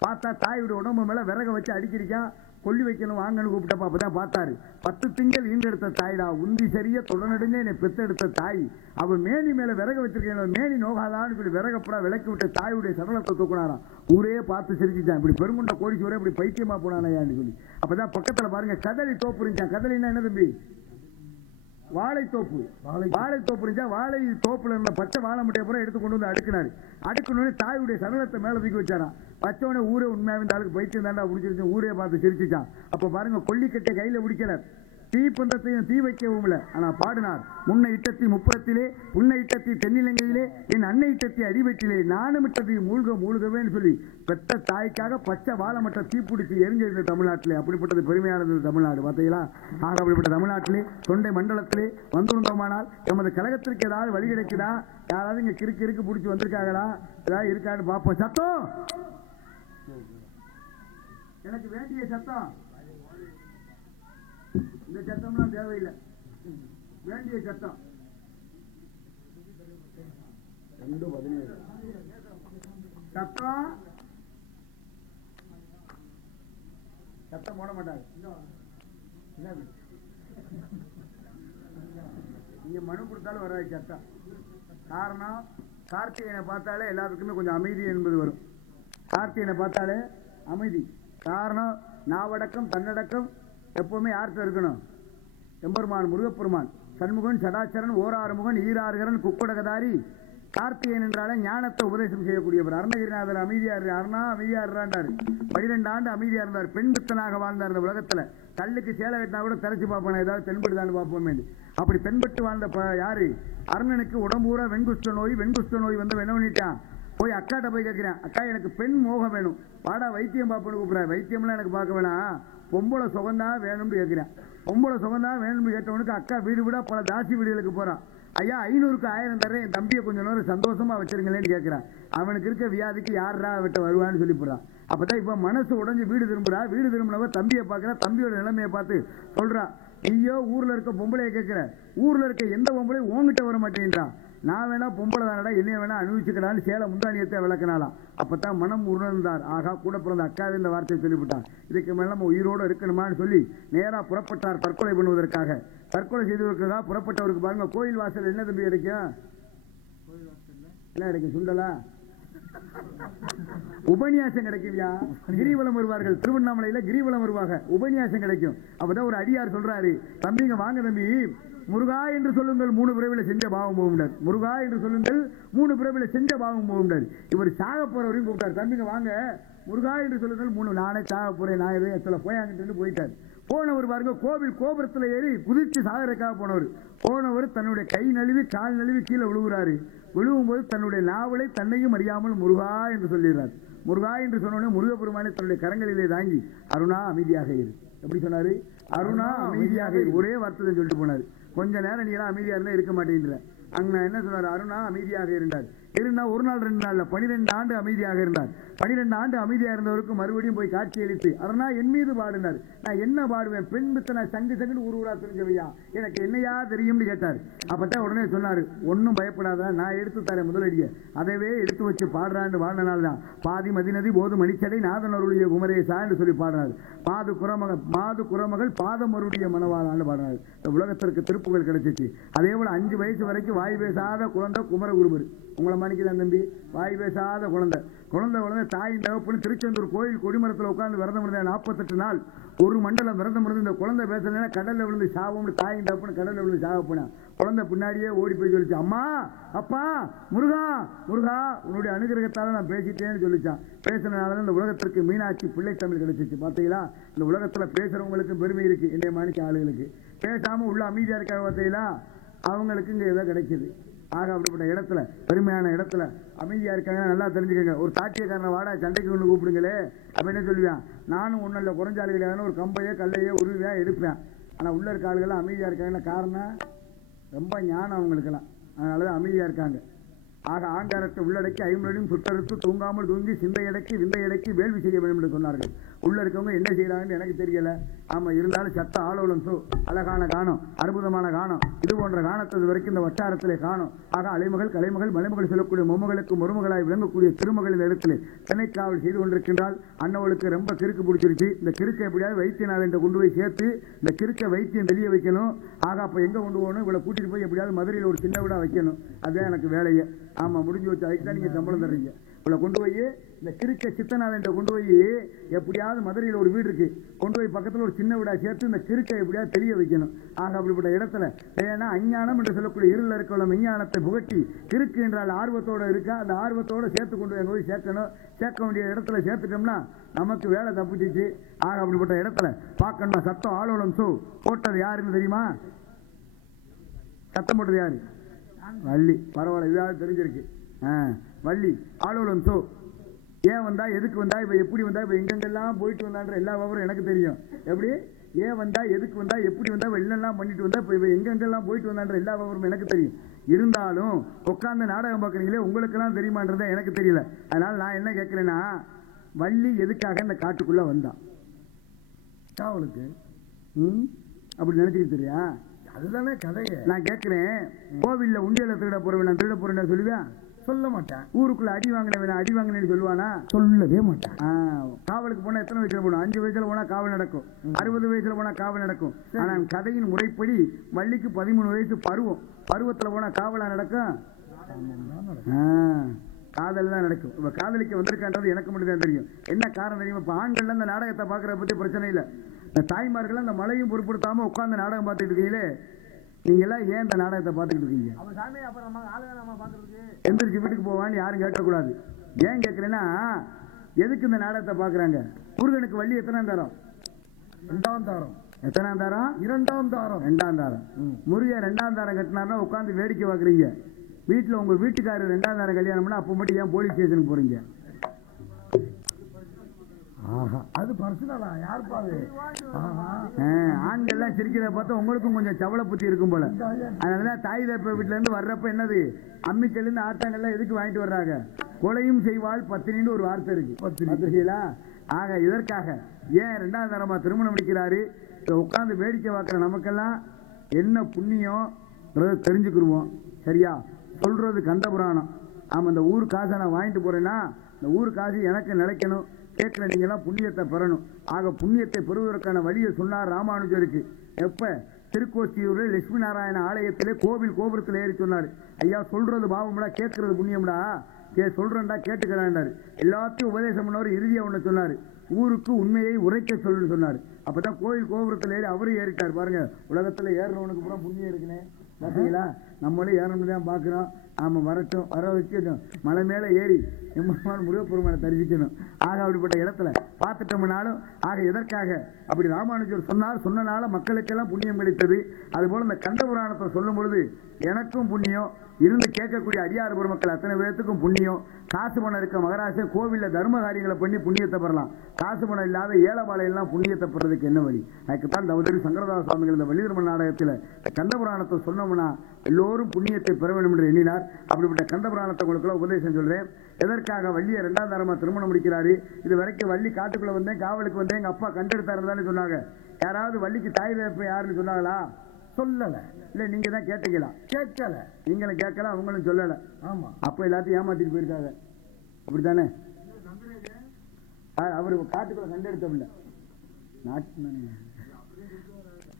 பார்த்தா தாயுடைய உடம்பு மேல விறக வச்சு அடிக்கிறீங்க, கொல்லி வைக்கணும் வாங்கன்னு கூப்பிட்டப்ப அப்பதான் பார்த்தாரு, 10 திங்கள் ஈண்டெடுத்த தாய்டா, உந்தி சரிய தொடர்நடுங்க என்னை பெத்தெடுத்த தாய், அவன் மேனி மேல விறக வச்சிருக்கேன், மேனி நோகாதான்னு சொல்லி விறகப்படா விளக்கி விட்ட தாயுடைய சடலத்தை தூக்குனாராம். ஊரே பார்த்து சிரிச்சுட்டான், இப்படி பெருமுண்ட கோடிச்சோரே இப்படி பைத்தியமா போனானேன்னு சொல்லி. அப்பதான் பக்கத்துல பாருங்க கதலி தோப்பு இருந்துச்சான். கதலின்னா என்ன தம்பி? வாழைத்தோப்பு. வாழைத்தோப்பு இருந்துச்சா, வாழை தோப்புல இருந்த பச்சை வாழை முட்டையை பூரா எடுத்து கொண்டு வந்து அடுக்கணும்னு தாயுடைய சடலத்தை மேல தூக்கி வச்சாராம். வச்சவனே ஊரே உண்மையாக இந்த ஆளுக்கு பைத்தியம் தாண்டா பிடிச்சிருச்சு, ஊரே பார்த்து சிரிச்சுச்சான். அப்ப பாருங்க, கொல்லிக்கட்டை கையில பிடிக்கல, தீப்பந்தத்தையும் தீ வைக்கவும் இல்லை. ஆனா பாடினார், முன்னை இட்டத்தி முப்புறத்திலே உன்னை இட்டத்தி தென்னிலங்கையிலே என் அன்னை இட்டத்தி அடிவெட்டிலே நானும் இட்டத்தி மூழ்க மூழ்கவேன்னு சொல்லி பெத்த தாய்க்காக பச்சை வாழை மட்டும் தீப்பிடிச்சு எரிஞ்சிருந்த தமிழ்நாட்டிலே. அப்படிப்பட்டது பெருமையானது தமிழ்நாடு. பார்த்தீங்களா? ஆக அப்படிப்பட்ட தமிழ்நாட்டிலே தொண்டை மண்டலத்திலே வந்திருந்தோமானால் எமது கழகத்திற்கு ஏதாவது வழி கிடைக்குதா? யாராவது இங்க கிறுக்கு பிடிச்சி வந்திருக்காங்களா? ஏதாவது இருக்கான்னு பார்ப்போம். சத்தம், எனக்கு வேண்டிய சத்தம். இந்த சத்தம்லாம் தேவையில்லை, வேண்டிய சத்தம். 2:17 சத்தம். சத்தம் போட மாட்டாங்க. நீங்க மனு கொடுத்தாலும் வராது சத்தம். காரணம், கார்த்திகேயனை பார்த்தாலே எல்லாத்துக்குமே கொஞ்சம் அமைதி என்பது வரும். கார்த்திகேயனை பார்த்தாலே அமைதி. காரணம், நாவடக்கம் தன்னடக்கம் எப்பவுமே யார்கிட்ட இருக்கணும்? எம்பெருமான் முருகப்பெருமான். சண்முகன் சடாச்சரன் ஓராறுமுகன் ஈராறுகரன் குக்குடகதாரி கார்த்திகேயன் என்றாலே ஞானத்தை உபதேசம் செய்யக்கூடியவர். அருணகிரிநாதர் அமைதியார், அருணா அமைதியாருன்றாரு. 12 ஆண்டு அமைதியா இருந்தார். பெண் பித்தனாக வாழ்ந்தார். இந்த உலகத்துல கல்லுக்கு சேலை கட்டினா கூட தரைச்சு பார்ப்போம், ஏதாவது தென்படுதான்னு பார்ப்போமே. அப்படி தென்பட்டு வாழ்ந்த யாரு? அருணனுக்கு உடம்பூரா வெண்குஷ்ட நோய் வந்து என்ன பண்ணிட்டான்? போய் அக்காட்ட போய் கேட்கிறேன், அக்கா எனக்கு பெண் மோகம் வேணும், வாடா வைத்தியம் பார்ப்போன்னு கூப்பிடுறேன். வைத்தியம்லாம் எனக்கு பார்க்க வேணாம், பொம்பளை சுகந்தா வேணும்னு கேட்கிறேன். பொம்பளை சுகந்தா வேணும்னு கேட்டவனுக்கு அக்கா வீடு விட பல தாசி வீடுகளுக்கு போறான். ஐயா 500க்கு 1000 தரேன், என் தம்பியை கொஞ்சம் நேரம் சந்தோஷமா வச்சிருங்களேன்னு கேட்கிறான். அவனுக்கு இருக்க வியாதிக்கு யாரா விட்ட வருவான்னு சொல்லி போறான். அப்பதான் இப்ப மனசு உடஞ்சு வீடு திரும்புறா. வீடு திரும்பினவ தம்பியை பாக்குறா. தம்பியோட நிலைமையை பார்த்து சொல்றா, ஐயோ ஊர்ல இருக்க பொம்பளைய கேட்கிற, ஊர்ல இருக்க எந்த பொம்பளையும் உங்ககிட்ட வர மாட்டேன்றான். நான் வேணா பொம்பளை தானடா, என்னைய வேணா அனுபவிச்சுக்கலான்னு சேலை முந்தானியத்தை விளக்கினாலாம். அப்பதான் மனம் உணர்ந்தார். ஆகா, கூட பிறந்த அக்காவே இந்த வார்த்தையை சொல்லிவிட்டான். இதுக்கு மேல நம்ம உயிரோடு இருக்கணுமான்னு சொல்லி நேரா புறப்பட்டார் தற்கொலை பண்ணுவதற்காக. தற்கொலை செய்தவருக்காக புறப்பட்டவருக்கு பாருங்க, கோயில் வாசல் என்ன தம்பி கிடைக்கும்? என்ன கிடைக்கும்? சுண்டலா? உபன்யாசம் கிடைக்கும்யா. கிரிவலம் வருவார்கள், திருவண்ணாமலையில கிரிவலம் வருவாங்க, உபன்யாசம் கிடைக்கும். அப்பதான் ஒரு அடியார் சொல்றாரு, தம்பிங்க வாங்க தம்பி, முருகா என்று சொல்லுங்கள் 3 பிறவில செஞ்ச பாவம் போகும்டார். முருகா என்று சொல்லுங்கள் 3 பிறவில செஞ்ச பாவம் போகும்டார். இவர் சாக போறவரையும் கூப்பிட்டார், தம்பிங்க வாங்க முருகா என்று சொல்லுங்கள் 3, நானே சாக போறேன், நான் எதுவும் எத்தனை போயாங்கிட்டு போயிட்டார். போனவர் பாருங்க, கோவில் கோபுரத்தில் ஏறி குதிச்சு சாகரைக்காக போனவர் தன்னுடைய கை நழுவி கால் நழுவி கீழே விழுகிறாரு. விழுவும் போது தன்னுடைய நாவலை தன்னையும் அறியாமல் முருகா என்று சொல்லிடுறார். முருகா என்று சொன்னோடனே முருகப்பெருமானை தன்னுடைய கரங்களிலே தாங்கி அருணா அமைதியாக இரு. எப்படி சொன்னாரு? அருணா அமைதியாக இரு. ஒரே வார்த்தை சொல்லிட்டு போனாரு. கொஞ்ச நேரம் நீ எல்லாம் அமைதியா இருந்தா இருக்க மாட்டேங்கிற. அங்க என்ன சொன்னார்? அருணா அமைதியாக இருந்தார். இருந்தா 1 நாள் 2 நாள்ல 12 ஆண்டு அமைதியாக இருந்தார். 12 ஆண்டு அமைதியா இருந்தவருக்கு மறுபடியும் போய் காட்சி அளித்து, அருணா என் மீது பாடினார். நான் என்ன பாடுவேன்? பெண் பித்தனை சங்கு ஊரா தெரிஞ்சவையா, எனக்கு என்னையா தெரியும்னு கேட்டார். அப்பதான் உடனே சொன்னாரு, ஒன்னும் பயப்படாத, நான் எடுத்து தரேன் முதலடிய, அதவே எடுத்து வச்சு பாடுறான்னு வாழ்நாள் தான். பாதி மதிநதி போது மணிச்சடை நாதன் அருளிய குமரேசா என்று சொல்லி பாடுறாரு. மாது குரமகள் பாதம் அருளிய மனவாளான்னு பாடுறாரு. இந்த உலகத்திற்கு திருப்புகள் கிடைச்சிச்சு. அதே போல 5 வயசு வரைக்கும் வாய் பேசாத குழந்தை குமரகுருபர். உங்களை மணிக்குதான் தம்பி, வாய் பேசாத குழந்தை தாயின் தகப்பன்னு திருச்செந்தூர் கோயில் கொடிமரத்தில் உட்கார்ந்து விரதம் இருந்த 48 நாள் 1 மண்டலம் விரதம் இருந்து இந்த குழந்தை பேசலன்னா கடல்ல விழுந்து சாவோம்னு தாயின் தகப்பன்னு கடல்ல விழுந்து சாக போனா. குழந்தை பின்னாடியே ஓடி போய் சொல்லிச்சு, அம்மா அப்பா முருகா முருகா உன்னுடைய அனுகிரகத்தால நான் பேசிட்டேன்னு சொல்லிச்சான். பேசினால இந்த உலகத்திற்கு மீனாட்சி பிள்ளை தமிழ் கிடைச்சிச்சு. பாத்தீங்களா? இந்த உலகத்துல பேசுறவங்களுக்கு பெருமை இருக்கு. என்னைய மாணிக்க ஆளுகளுக்கு பேசாம உள்ள அமைதியா இருக்காங்க. பார்த்தீங்களா? அவங்களுக்கு இங்க ஏதோ கிடைக்குது. ஆக அப்படிப்பட்ட இடத்துல, பெருமையான இடத்துல அமைதியா இருக்காங்க. நல்லா தெரிஞ்சுக்கங்க. ஒரு சாட்சியக்காரனை வாடா சண்டைக்கு ஒண்ணு கூப்பிடுங்களே, அப்ப என்ன சொல்லுவேன்? நானும் ஒன்னும் குறைஞ்சாலு கிடையாது, ஒரு கம்பையோ கல்லையோ உருவியா எடுப்பேன். ஆனா உள்ள இருக்க ஆளுகள்லாம் அமைதியா இருக்காங்க. காரணம் ரொம்ப ஞானம் அவங்களுக்கெல்லாம், அதனாலதான் அமைதியா இருக்காங்க. ஆக ஆங்காரத்தை உள்ளடக்கி 50 சுட்டறுத்து தூங்காமல் தூங்கி சிந்தையடக்கி விந்தையடக்கி வேள்வி செய்ய வேண்டும் என்று சொன்னார்கள். உள்ள இருக்கவங்க என்ன செய்யறாங்கன்னு எனக்கு தெரியல. ஆமா, இருந்தாலும் சத்த ஆலோலம் அழகான காணம், அற்புதமான காணம், இது போன்ற காணத்தை வரைக்கும் இந்த வட்டாரத்திலே காணும். ஆக அலைமகள் கலைமகள் மலைமகள் சொல்லக்கூடிய மொமகளுக்கு மருமகளாய் விளங்கக்கூடிய திருமகள் இந்த இடத்திலே திணைக்காவல் செய்து கொண்டிருக்கின்றால் அண்ணவளுக்கு ரொம்ப கிறுக்கு பிடிச்சிருச்சு. இந்த கிறுக்கை எப்படியாவது வைத்தியநாதன் கொண்டு போய் சேர்த்து இந்த கிறுக்கை வைத்தியம் தெரிய வைக்கணும். ஆக அப்ப எங்க கொண்டு போகணும்? இவளை கூட்டிட்டு போய் எப்படியாவது மதுரையில் ஒரு சின்ன விடா வைக்கணும். அதுதான் எனக்கு வேலையை. ஆமா, முடிஞ்சு வச்சு. அதுக்கு தான் நீங்க சம்பளம் தர்றீங்க. கொண்டு போய் இந்த கிறுக்க சித்தநாதன் கொண்டு போய் எப்படியாவது மதுரையில் ஒரு வீடு இருக்கு, கொண்டு போய் பக்கத்தில் ஒரு சின்ன வீடா சேர்த்து இந்த கிறுக்கை எப்படியாவது தெரிய வைக்கணும். ஆக அப்படிப்பட்ட இடத்துல ஏன்னா அஞ்ஞானம் என்று சொல்லக்கூடிய இருள் இருக்க மெஞ்ஞானத்தை புகட்டி கிறுக்கு என்றால் ஆர்வத்தோட இருக்கா, அந்த ஆர்வத்தோட சேர்த்து கொண்டு போய் சேர்க்கணும். சேர்க்க வேண்டிய இடத்துல சேர்த்துட்டோம்னா நமக்கு வேலை தப்பிச்சிச்சு. ஆக அப்படிப்பட்ட இடத்துல பார்க்கணுமா சத்தம் ஆலோலம் சோ போட்டது யாருன்னு தெரியுமா? சத்தம் போட்டது யாரு? வள்ளி. பரவாயில்ல, இதாவது தெரிஞ்சிருக்கு. வள்ளி ஆலோலம் சோ ஏன் வந்தா, எதுக்கு வந்தா, இப்ப எப்படி வந்தா, இப்ப எங்கெங்கெல்லாம் போயிட்டு வந்தான்ற எல்லா விவரம் எனக்கு தெரியும். எப்படி ஏன் வந்தா, எதுக்கு வந்தா, எப்படி வந்தா, என்னெல்லாம் பண்ணிட்டு வந்தா, இப்ப எங்கெங்கெல்லாம் போயிட்டு வந்தான்ற எல்லா விவரம் எனக்கு தெரியும். இருந்தாலும் உட்கார்ந்து நாடகம் பார்க்கறீங்களே, உங்களுக்கு எல்லாம் தெரியுமான்றத எனக்கு தெரியல. அதனால நான் என்ன கேட்கிறேன்னா, வள்ளி எதுக்காக இந்த காட்டுக்குள்ள வந்தா? அவளுக்கு அப்படி நினைச்சுக்கிட்டு தெரியா? அதுதானே கதையை நான் கேட்கிறேன். கோவில்ல உண்டியல திருட போறவன் நான் திருட போறேன் சொல்லுவேன்? சொல்ல மாட்டேன். ஊருக்குள்ள அடி வாங்கினவன் அடி வாங்கினு சொல்லுவானா? சொல்லவே மாட்டான். காவலுக்கு போனா எத்தனை வயசுல போனா? 5 வயசுல போனா காவல் நடக்கும், 60 வயசுல போனா காவல் நடக்கும். ஆனா கதையின் முறைப்படி வள்ளிக்கு 13 வயசு பருவம். பருவத்துல போனா காவலா நடக்கும், காதல் தான் நடக்கும். இப்ப காதலிக்க வந்திருக்கான்றது எனக்கு மட்டும் தான் தெரியும். என்ன காரணம் தெரியுமா? இப்ப ஆண்கள் அந்த நாடகத்தை பாக்குறத பத்தி பிரச்சனை இல்லை. இந்த தாய்மார்கள் அந்த மழையும் பொருட்படுத்தாம உட்கார்ந்து நாடகம் பார்த்துட்டு இருக்கீங்களே, நீங்க எல்லாம் ஏன் இந்த நாடகத்தை பார்த்துட்டு இருக்கீங்க? எந்திரிச்சு வீட்டுக்கு போவான்னு யாரும் கேட்கக்கூடாது. ஏன் கேட்கிறேன்னா, எதுக்கு இந்த நாடகத்தை பாக்குறாங்க? முருகனுக்கு வள்ளி எத்தனாம் தாரம்? 2ஆம் தாரம். எத்தனாம் தாரம்? 2ஆம் தாரம். 2ஆம் தாரம். முருகன் 2ஆம் தாரம் கட்டினார்னா உட்காந்து வேடிக்கை பாக்குறீங்க. வீட்டுல உங்க வீட்டுக்காரர் 2ஆம் தாரம் கல்யாணம்னா அப்ப மட்டும் ஏன் போலீஸ் ஸ்டேஷனுக்கு போறீங்க? அது பர்சனலா யார் பாது? ஆண்கள் சிரிக்கிறத பார்த்தா உங்களுக்கும் கொஞ்சம் சவள புத்தி இருக்கும் போல. அதனாலதான் தாய் தப்ப வீட்டுல இருந்து வர்றப்ப என்னது, அம்மிக்கல் இருந்து ஆட்டாங்கல்லாம் எதுக்கு வாங்கிட்டு வர்றாங்க? கொலையும் செய்வாள் பத்தினின்னு ஒரு வார்த்தை இருக்கு. ஆக இதற்காக ஏன் 2ஆம் தரமா திருமணம் முடிக்கிறாரு? உட்கார்ந்து வேடிக்கை பார்க்கிற நமக்கெல்லாம் என்ன புண்ணியம் தெரிஞ்சுக்கிடுவோம். சரியா? சொல்றது கந்த புராணம். ஆமா, இந்த ஊர் காசை நான் வாங்கிட்டு போறேன்னா இந்த ஊர் காசு எனக்கு நிலைக்கணும். கேட்கிற நீங்க எல்லாம் புண்ணியத்தை பெறணும். ஆக புண்ணியத்தை பெறுவதற்கான வழியை சொன்னார் ராமானுஜருக்கு. எப்ப? திருக்கோஷ்டியூரில் லட்சுமி நாராயண ஆலயத்திலே கோவில் கோபுரத்தில் ஏறி சொன்னார். ஐயா, சொல்றது பாவம்டா, கேட்கறது புண்ணியம்டா, சொல்றேன்டா கேட்டுக்கிறாண்டாரு. எல்லாத்தையும் உபதேசம் பண்ணவர். இறுதியா ஒண்ணு சொன்னாரு, ஊருக்கு உண்மையை உரைக்க சொல்லுன்னு சொன்னாரு. அப்பதான் கோவில் கோபுரத்தில் ஏறி அவரும் ஏறிட்டார். பாருங்க, உலகத்துல ஏறவனுக்கு பூரா புண்ணியம் இருக்குன்னு பார்த்தீங்களா? நம்மளும் ஏறணும்னு தான் பாக்குறோம். ஆமா, வரட்டும், வர வச்சுக்கணும். மலை மேல ஏறி எம்பெருமான் முருகப்பெருமானை தரிசிக்கணும். ஆக அப்படிப்பட்ட இடத்துல பார்த்துட்டோம்னாலும், ஆக எதற்காக அப்படி ராமானுஜர் சொன்னார்? சொன்னனால மக்களுக்கெல்லாம் புண்ணியம் கிடைத்தது. அதுபோல இந்த கந்த புராணத்தை சொல்லும் பொழுது எனக்கும் புண்ணியம், இருந்து கேட்கக்கூடிய அடியார் பெருமக்கள் அத்தனை பேர்த்துக்கும் புண்ணியம். காசு பணம் இருக்க மகராசன் கோவில்ல தர்ம காரியங்களை பண்ணி புண்ணியத்தை பெறலாம். காசு பணம் இல்லாத ஏழபாளையெல்லாம் புண்ணியத்தை பெறதுக்கு என்ன வழி? அதுக்குத்தான் தவதரி சங்கரதாஸ் சுவாமிகள் இந்த வள்ளிதர்ம நாடகத்தில் கந்த புராணத்தை சொன்னோம்னா எல்லோரும் புண்ணியத்தை பெற வேண்டும் என்று எண்ணினார். அப்படிப்பட்ட கந்த புராணத்தை உங்களுக்கு உபதேசம் சொல்றேன். எதற்காக வள்ளியை 2ஆம் தரமா திருமணம் முடிக்கிறாரு? இது வரைக்கும் வள்ளி காட்டுக்குள்ள வந்தேன், காவலுக்கு வந்தேன், எங்க அப்பா கண்டெடுத்தாருன்னு சொன்னாங்க. யாராவது வள்ளிக்கு தாய் தகப்ப யாருன்னு சொன்னாங்களா? சொல்லல. இல்ல, நீங்க தான் கேட்டீங்களா? கேட்கல. நீங்களும் கேட்கல, அவங்களும் சொல்லல. ஆமா, அப்ப எல்லாத்தையும் ஏமாத்திட்டு போயிருக்காங்க. அப்படித்தானே? அவரு காட்டுக்குள்ள கண்டெடுத்தவில்ல,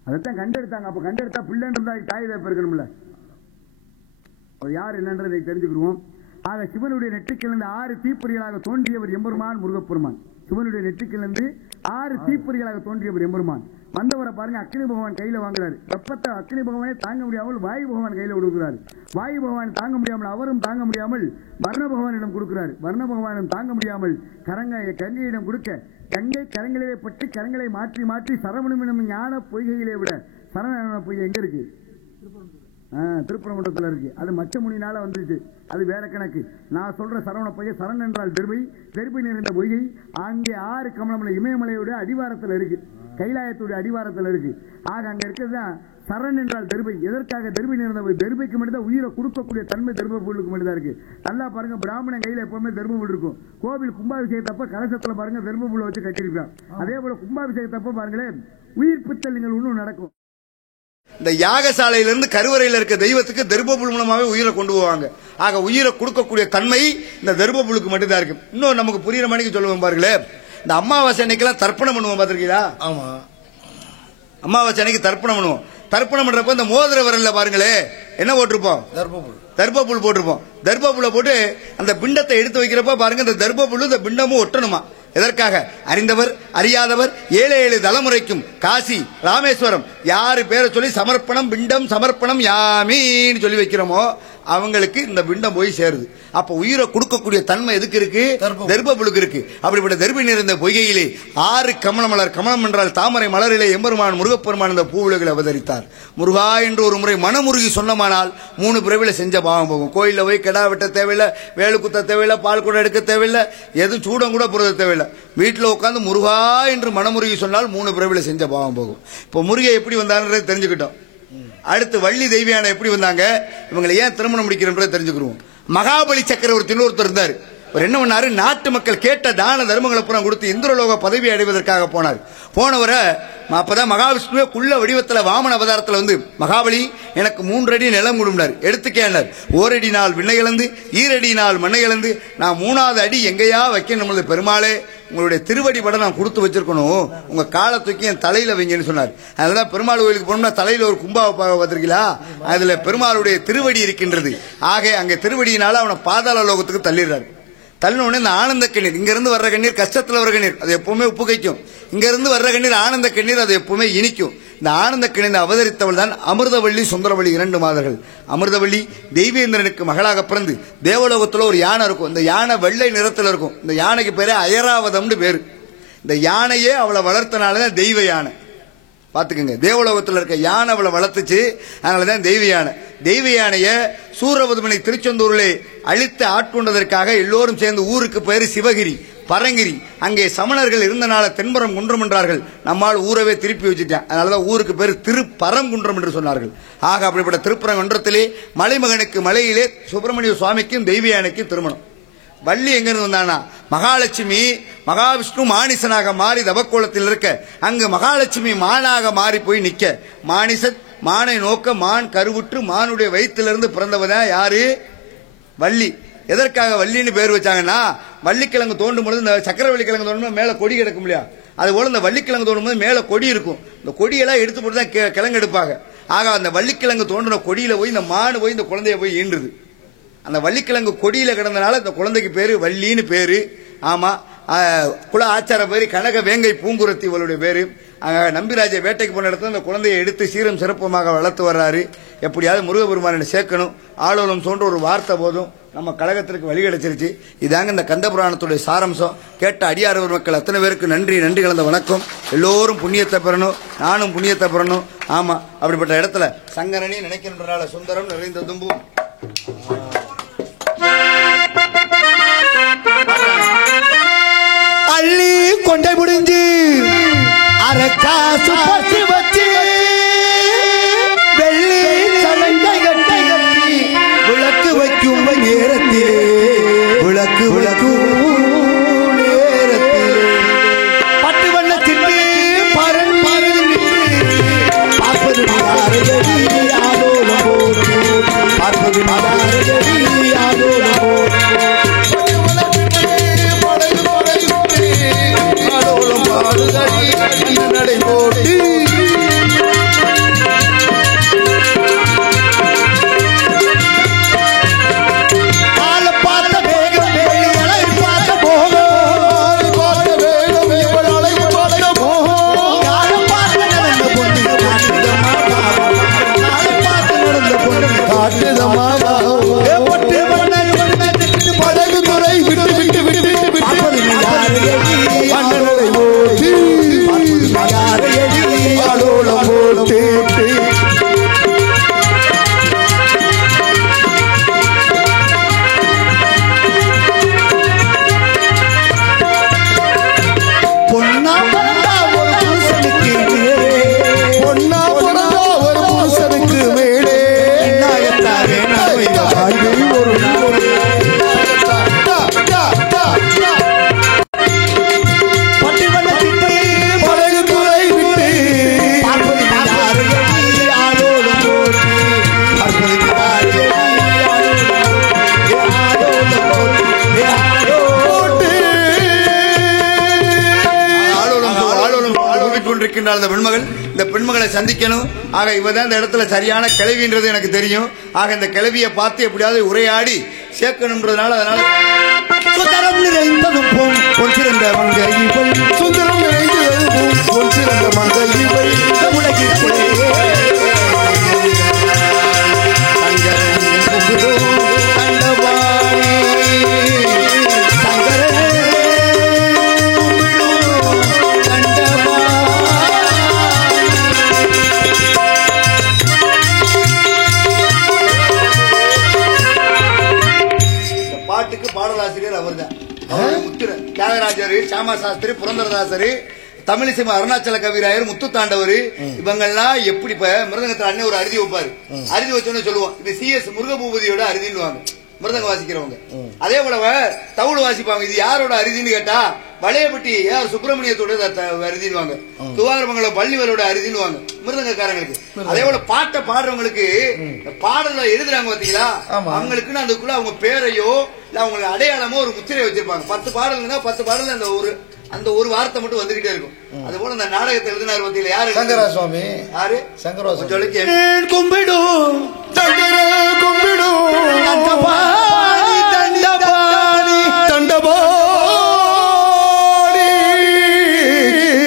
அதைத்தான் கண்டெடுத்தாங்க. அப்ப கண்டெடுத்தா பிள்ளைன்னு இருந்தா தாய் தகப்ப இருக்கணும்ல. யார் என்னன்றதை தெரிஞ்சுக்கிடுவோம். ஆக சிவனுடைய நெற்றிக்கிலிருந்து 6 தீப்பொறிகளாக தோன்றியவர் எம்பெருமான் முருகப்பெருமான். சிவனுடைய நெற்றிக்கிலிருந்து 6 தீப்பொறிகளாக தோன்றியவர் எம்பெருமான். வந்தவரை பாருங்க, அக்னி பகவான் கையில வாங்குறாரு. வெப்பத்தை அக்னி பகவானே தாங்க முடியாமல் வாயு பகவான் கையில கொடுக்கிறாரு. வாயு பகவான் தாங்க முடியாமல் அவரும் தாங்க முடியாமல் வர்ண பகவானிடம் கொடுக்கிறார். வர்ண பகவானும் தாங்க முடியாமல் கங்கையிடம் கொடுக்க, கங்கை கரங்களிலே பட்டு கரங்களை மாற்றி மாற்றி சரவணம் ஞான பொய்கையிலே விட சரவண பொய்கை எங்க இருக்கு? திருப்பரங்குன்றத்தில் இருக்கு. அது மச்சமுனினால வந்துச்சு, அது வேற கணக்கு. நான் சொல்ற சரவண பொய்கை, சரண் என்றால் தெருவை, தெருப்பை நிறைந்த பொய்கை அங்கே 6 கமலமலை இமயமலையோட அடிவாரத்தில் இருக்கு, கைலாயத்துடைய அடிவாரத்தில் இருக்கு. ஆக அங்க இருக்கிறதுதான் சரண் என்றால் தெருவை. எதற்காக தெருவை நிறைந்த பொய்? தெருவைக்கு மட்டும்தான் உயிரை கொடுக்கக்கூடிய தன்மை தெருவபுல்லுக்கு மட்டும்தான் இருக்கு. நல்லா பாருங்க, பிராமணன் கையில எப்பவுமே தெருவபுல் இருக்கும். கோவில் கும்பாபிஷேகத்தப்ப கலசத்துல பாருங்க தெருவபுல்லை வச்சு கட்டியிருப்பான். அதே போல கும்பாபிஷேகத்தப்ப பாருங்களேன், உயிர் பித்தல் ஒன்றும் நடக்கும். இந்த யாகசாலையிலிருந்து கருவறையில் இருக்க தெய்வத்துக்கு தர்மபுல் மூலமாவே உயிரை கொண்டு போவாங்க. ஆக உயிரை கொடுக்கக்கூடிய தன்மை இந்த தர்மபுலுக்கு மட்டும்தான் இருக்கு. இன்னும் நமக்கு புரியுற மணிக்கு சொல்லுவோம் பாருங்களே, இந்த அமாவாசை அன்னைக்கெல்லாம் தர்ப்பணம் பண்ணுவோம், பாத்திருக்கீங்களா? ஆமா, அமாவாசை அன்னைக்கு தர்ப்பணம் பண்ணுவோம். தர்ப்பணம் பண்றப்ப இந்த மோதிர விரல்ல பாருங்களே என்ன போட்டிருப்போம், தர்ப்பப்புல் போட்டிருப்போம். தர்ப்பப்புல்ல போட்டு அந்த பிண்டத்தை எடுத்து வைக்கிறப்ப பாருங்க இந்த தர்ப்பப்புல்லு இந்த பிண்டமும் ஒட்டணுமா. எதற்காக? அறிந்தவர் அறியாதவர் 7 தலைமுறைக்கும் காசி ராமேஸ்வரம் யாரு பேரை சொல்லி சமர்ப்பணம் பிண்டம் சமர்ப்பணம் யாமின்னு சொல்லி வைக்கிறோமோ அவங்களுக்கு இந்த பிண்டம் போய் சேருது. அப்ப உயிரை கொடுக்கக்கூடிய தன்மை எதுக்கு இருக்கு? தர்ப்பப்புலுக்கு இருக்கு. அப்படிப்பட்ட தர்பி நிறைந்த பொய்கையிலே 6 கமல மலர், கமலம் என்றால் தாமரை மலரிலே எம்பெருமான் முருகப்பெருமான் இந்த பூவுலகில் அவதரித்தார். முருகா என்று ஒரு முறை மனமுருகி சொன்னமானால் 3 பிறவில செஞ்ச பாவம் போகும். கோயில்ல போய் கிடா வெட்ட தேவையில்லை, வேலு குத்த தேவையில்லை, பால் கூட எடுக்க தேவையில்லை, எதுவும் சூடம் கூட புரத தேவையில்லை. வீட்டில் உட்காந்து முருகா என்று மனமுருகி சொன்னால் 3 பிறவில செஞ்ச பாவம் போகும். இப்போ முருகை எப்படி வந்தாருன்றதை தெரிஞ்சுக்கிட்டோம். அடுத்து வள்ளி தெய்வியான எப்படி வந்தாங்க, இவங்களை ஏன் திருமணம் முடிக்கிறோன்றதை தெரிஞ்சுக்கிறோம். மகாபலி சக்கரவர்த்தின்னு ஒருத்தர் இருந்தார். அவர் என்ன பண்ணாரு, நாட்டு மக்கள் கேட்ட தான தர்மங்களை புறம் கொடுத்து இந்திரலோக பதவி அடைவதற்காக போனார். போனவரை அப்பதான் மகாவிஷ்ணுவே குள்ள வடிவத்தில் வாமன அவதாரத்தில் வந்து மகாபலி எனக்கு 3 அடி நிலம் கொடுத்தார். எடுத்துக்கேனார். 1 அடி நாள் விண்ணை இழந்து 2 அடி நாள் மண்ணை இழந்து நான் 3வது அடி எங்கேயா வைக்கணும் பெருமாளே, உங்களுடைய திருவடி படம் நான் கொடுத்து வச்சிருக்கணும், உங்க காலை தூக்கி என் தலையில வைங்கன்னு சொன்னார். அதனால பெருமாள் கோயிலுக்கு போனோம்னா தலையில ஒரு கும்பாவை பார்த்திருக்கீங்களா, அதுல பெருமாளுடைய திருவடி இருக்கின்றது. ஆக அங்க திருவடியினால அவனை பாதாள லோகத்துக்கு தள்ளிடுறாரு. தள்ளினோடனே இந்த ஆனந்த கண்ணீர், இங்க இருந்து வர்ற கண்ணீர் கஷ்டத்துல வர கண்ணீர், அது எப்பவுமே உப்பு கைக்கும். இங்க இருந்து வர்ற கண்ணீர் ஆனந்த கண்ணீர், அது எப்பவுமே இனிக்கும். இந்த ஆனந்த கண்ணீர் அவதரித்தவள் தான் அமிர்தவள்ளி சுந்தரவள்ளி 2 மாதர்கள். அமிர்தவள்ளி தெய்வேந்திரனுக்கு மகளாக பிறந்து தேவலோகத்துல ஒரு யானை இருக்கும். இந்த யானை வெள்ளை நிறத்தில் இருக்கும். இந்த யானைக்கு பேரே அயராவதம்னு பேரு. இந்த யானையே அவளை வளர்த்தனாலதான் தெய்வ யானை. பாத்துக்கங்க, தேவலோகத்தில் இருக்க யானை அவளை வளர்த்துச்சு, அதனாலதான் தெய்வ யானை. தெய்வ யானைய சூரபதுமனை திருச்செந்தூரிலே அழித்து ஆட்கொண்டதற்காக எல்லோரும் சேர்ந்து ஊருக்கு பேரு சிவகிரி பரங்கிரி. அங்கே சமணர்கள் இருந்தனால தென்புறம் குன்றம் என்றார்கள். நம்மால் ஊரவே திருப்பி வச்சுட்டேன், அதனாலதான் ஊருக்கு பேரு திருப்பரங்குன்றம் என்று சொன்னார்கள். ஆக அப்படிப்பட்ட திருப்பரங்குன்றத்திலே மலைமகனுக்கு மலையிலே சுப்பிரமணிய சுவாமிக்கும் தெய்வ யானைக்கும் திருமணம். வள்ளி எங்க இருந்து வந்தானா, மகாலட்சுமி மகாவிஷ்ணு மானிசனாக மாறி தவக்கோலத்தில் இருக்க அங்கு மகாலட்சுமி மானாக மாறி போய் நிக்க, மானிசத் மானை நோக்க மான் கருவுற்று மானுடைய வயிற்றிலிருந்து பிறந்தவதான் யாரு, வள்ளி. எதற்காக வள்ளின்னு பேர் வச்சாங்கன்னா, வள்ளிக்கிழங்கு தோண்டும் பொழுது இந்த சக்கரவள்ளி கிழங்கு தோண்டும் மேல கொடி கிடக்கும் இல்லையா, அது போல இந்த வள்ளிக்கிழங்கு தோண்டும் போது மேல கொடி இருக்கும். இந்த கொடியெல்லாம் எடுத்து போட்டு தான் கிழங்கு எடுப்பாங்க. ஆக அந்த வள்ளிக்கிழங்கு தோன்றின கொடியில போய் இந்த மானு போய் இந்த குழந்தைய போய் ஈன்றுது. அந்த வள்ளிக்கிழங்கு கொடியில கிடந்தனால இந்த குழந்தைக்கு பேரு வள்ளின்னு பேரு. ஆமா, குல ஆச்சார பேரு கனக வேங்கை பூங்குரத்தி இவளுடைய பேரு. நம்பிராஜ வேட்டைக்கு போன இடத்துல இந்த குழந்தையை எடுத்து சீரம் சிறப்புமாக வளர்த்து வர்றாரு. எப்படியாவது முருகபெருமானை சேர்க்கணும். ஆளோலம் சொல்ற ஒரு வார்த்தை போதும் நம்ம கழகத்திற்கு வழி கிடைச்சிருச்சு. இதாங்க இந்த கந்த புராணத்துடைய சாரம்சம். கேட்ட அடியாரவர் மக்கள் அத்தனை பேருக்கு நன்றி கலந்த வணக்கம். எல்லோரும் புண்ணியத்தை பெறணும், நானும் புண்ணியத்தை பெறணும். ஆமா, அப்படிப்பட்ட இடத்துல சங்கரனே நினைக்கின்றனால சுந்தரம் நிறைந்த தும்பும் அள்ளி கொண்டை முடிஞ்சு அரக்காசு பசி வச்சு வெள்ளி சலங்கை கட்டி விளக்கு வைக்கும் நேரத்திலே விளக்கு நேரத்திலே பட்டு வண்ண திட்டு பரன் பார்ப்பது பார்ப்பது இந்த பெண்மகளை சந்திக்கணும். ஆக இவதான் இந்த இடத்துல சரியான கிளவின்றது எனக்கு தெரியும். ஆக இந்த கிளவியை பார்த்து எப்படியாவது உரையாடி சேர்க்கணும்ன்றதுனால அதனால சுந்தரம் நிறைந்ததும் பொன் சிறந்த மங்கை இவள் சுந்தரம் நிறைந்ததும் பொன் சிறந்த மங்கை இவள் உலகிற்குள்ளே பாட்டுக்கு பாடலாசிரியர் அவர்தான். முத்திர தியாகராஜர், சாமா சாஸ்திரி, புரந்தரதாசர், தமிழிசை அருணாச்சல கவிராயர், முத்துத்தாண்டவர், இவங்கெல்லாம் எப்படி இப்ப மிருதங்கத்துல அண்ணன் ஒரு அறுதி வைப்பாரு. அறுதி வச்சோன்னு சொல்லுவோம் இது சிஎஸ் முருகபூபதியோட அறுதின்னு மிருதங்க வாசிக்கிறவங்க. அதே போல தவுள் வாசிப்பாங்க. இது யாரோட அறுதின்னு கேட்டா வளையப்பட்டி யார் சுப்பிரமணியத்தோட அறுதின்னு துவாரமங்கலம் பள்ளிவரோட அறுதின்னு மிருதங்கக்காரங்களுக்கு. அதே போல பாட்டை பாடுறவங்களுக்கு பாடல எழுதுறாங்க பாத்தீங்களா, அவங்களுக்குன்னு அதுக்குள்ள அவங்க பேரையோ இல்ல அவங்களுக்கு அடையாளமோ ஒரு முத்திரை வச்சிருப்பாங்க. 10 பாடல்னா 10 பாடல் அந்த ஒரு வார்த்தை மட்டும் வந்துகிட்டே இருக்கும். அது போல அந்த நாடகத்தை எழுதினார் பாத்தீங்களா யாரு? சங்கராசுவாமி. யாரு? சங்கராசுவாமி. கும்பிடும் கும்பிடும் தண்டபாணி தண்டபாணி தண்டபாணி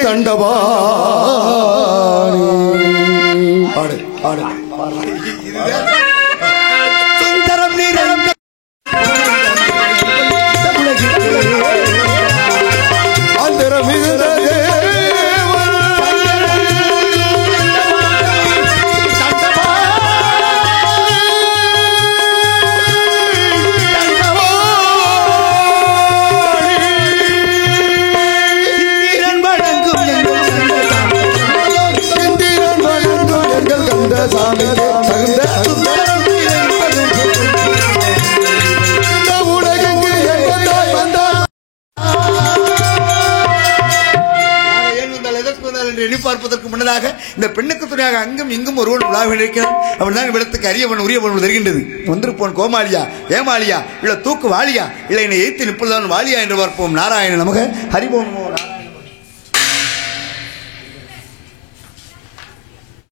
தண்டபாணி ஆடு ஆடு சுந்தரம் நிறைந்த அந்தரம் மிகுந்த பார்ப்பதற்கு முன்னதாக இந்த பெண்ணுக்கு துணையாக அங்கும் இங்கும் ஒருவன் உலாக இருக்கிறான். அவன் தான் இவ்விடத்துக்கு அரியவன் உரியவன் தருகின்றது. வந்திருப்போன் கோமாளியா ஏமாளியா இல்ல தூக்கு வாளியா இல்ல என்னை எய்த்து நிற்பதுதான் வாளியா என்று பார்ப்போம். நாராயண நமக ஹரிபோம்.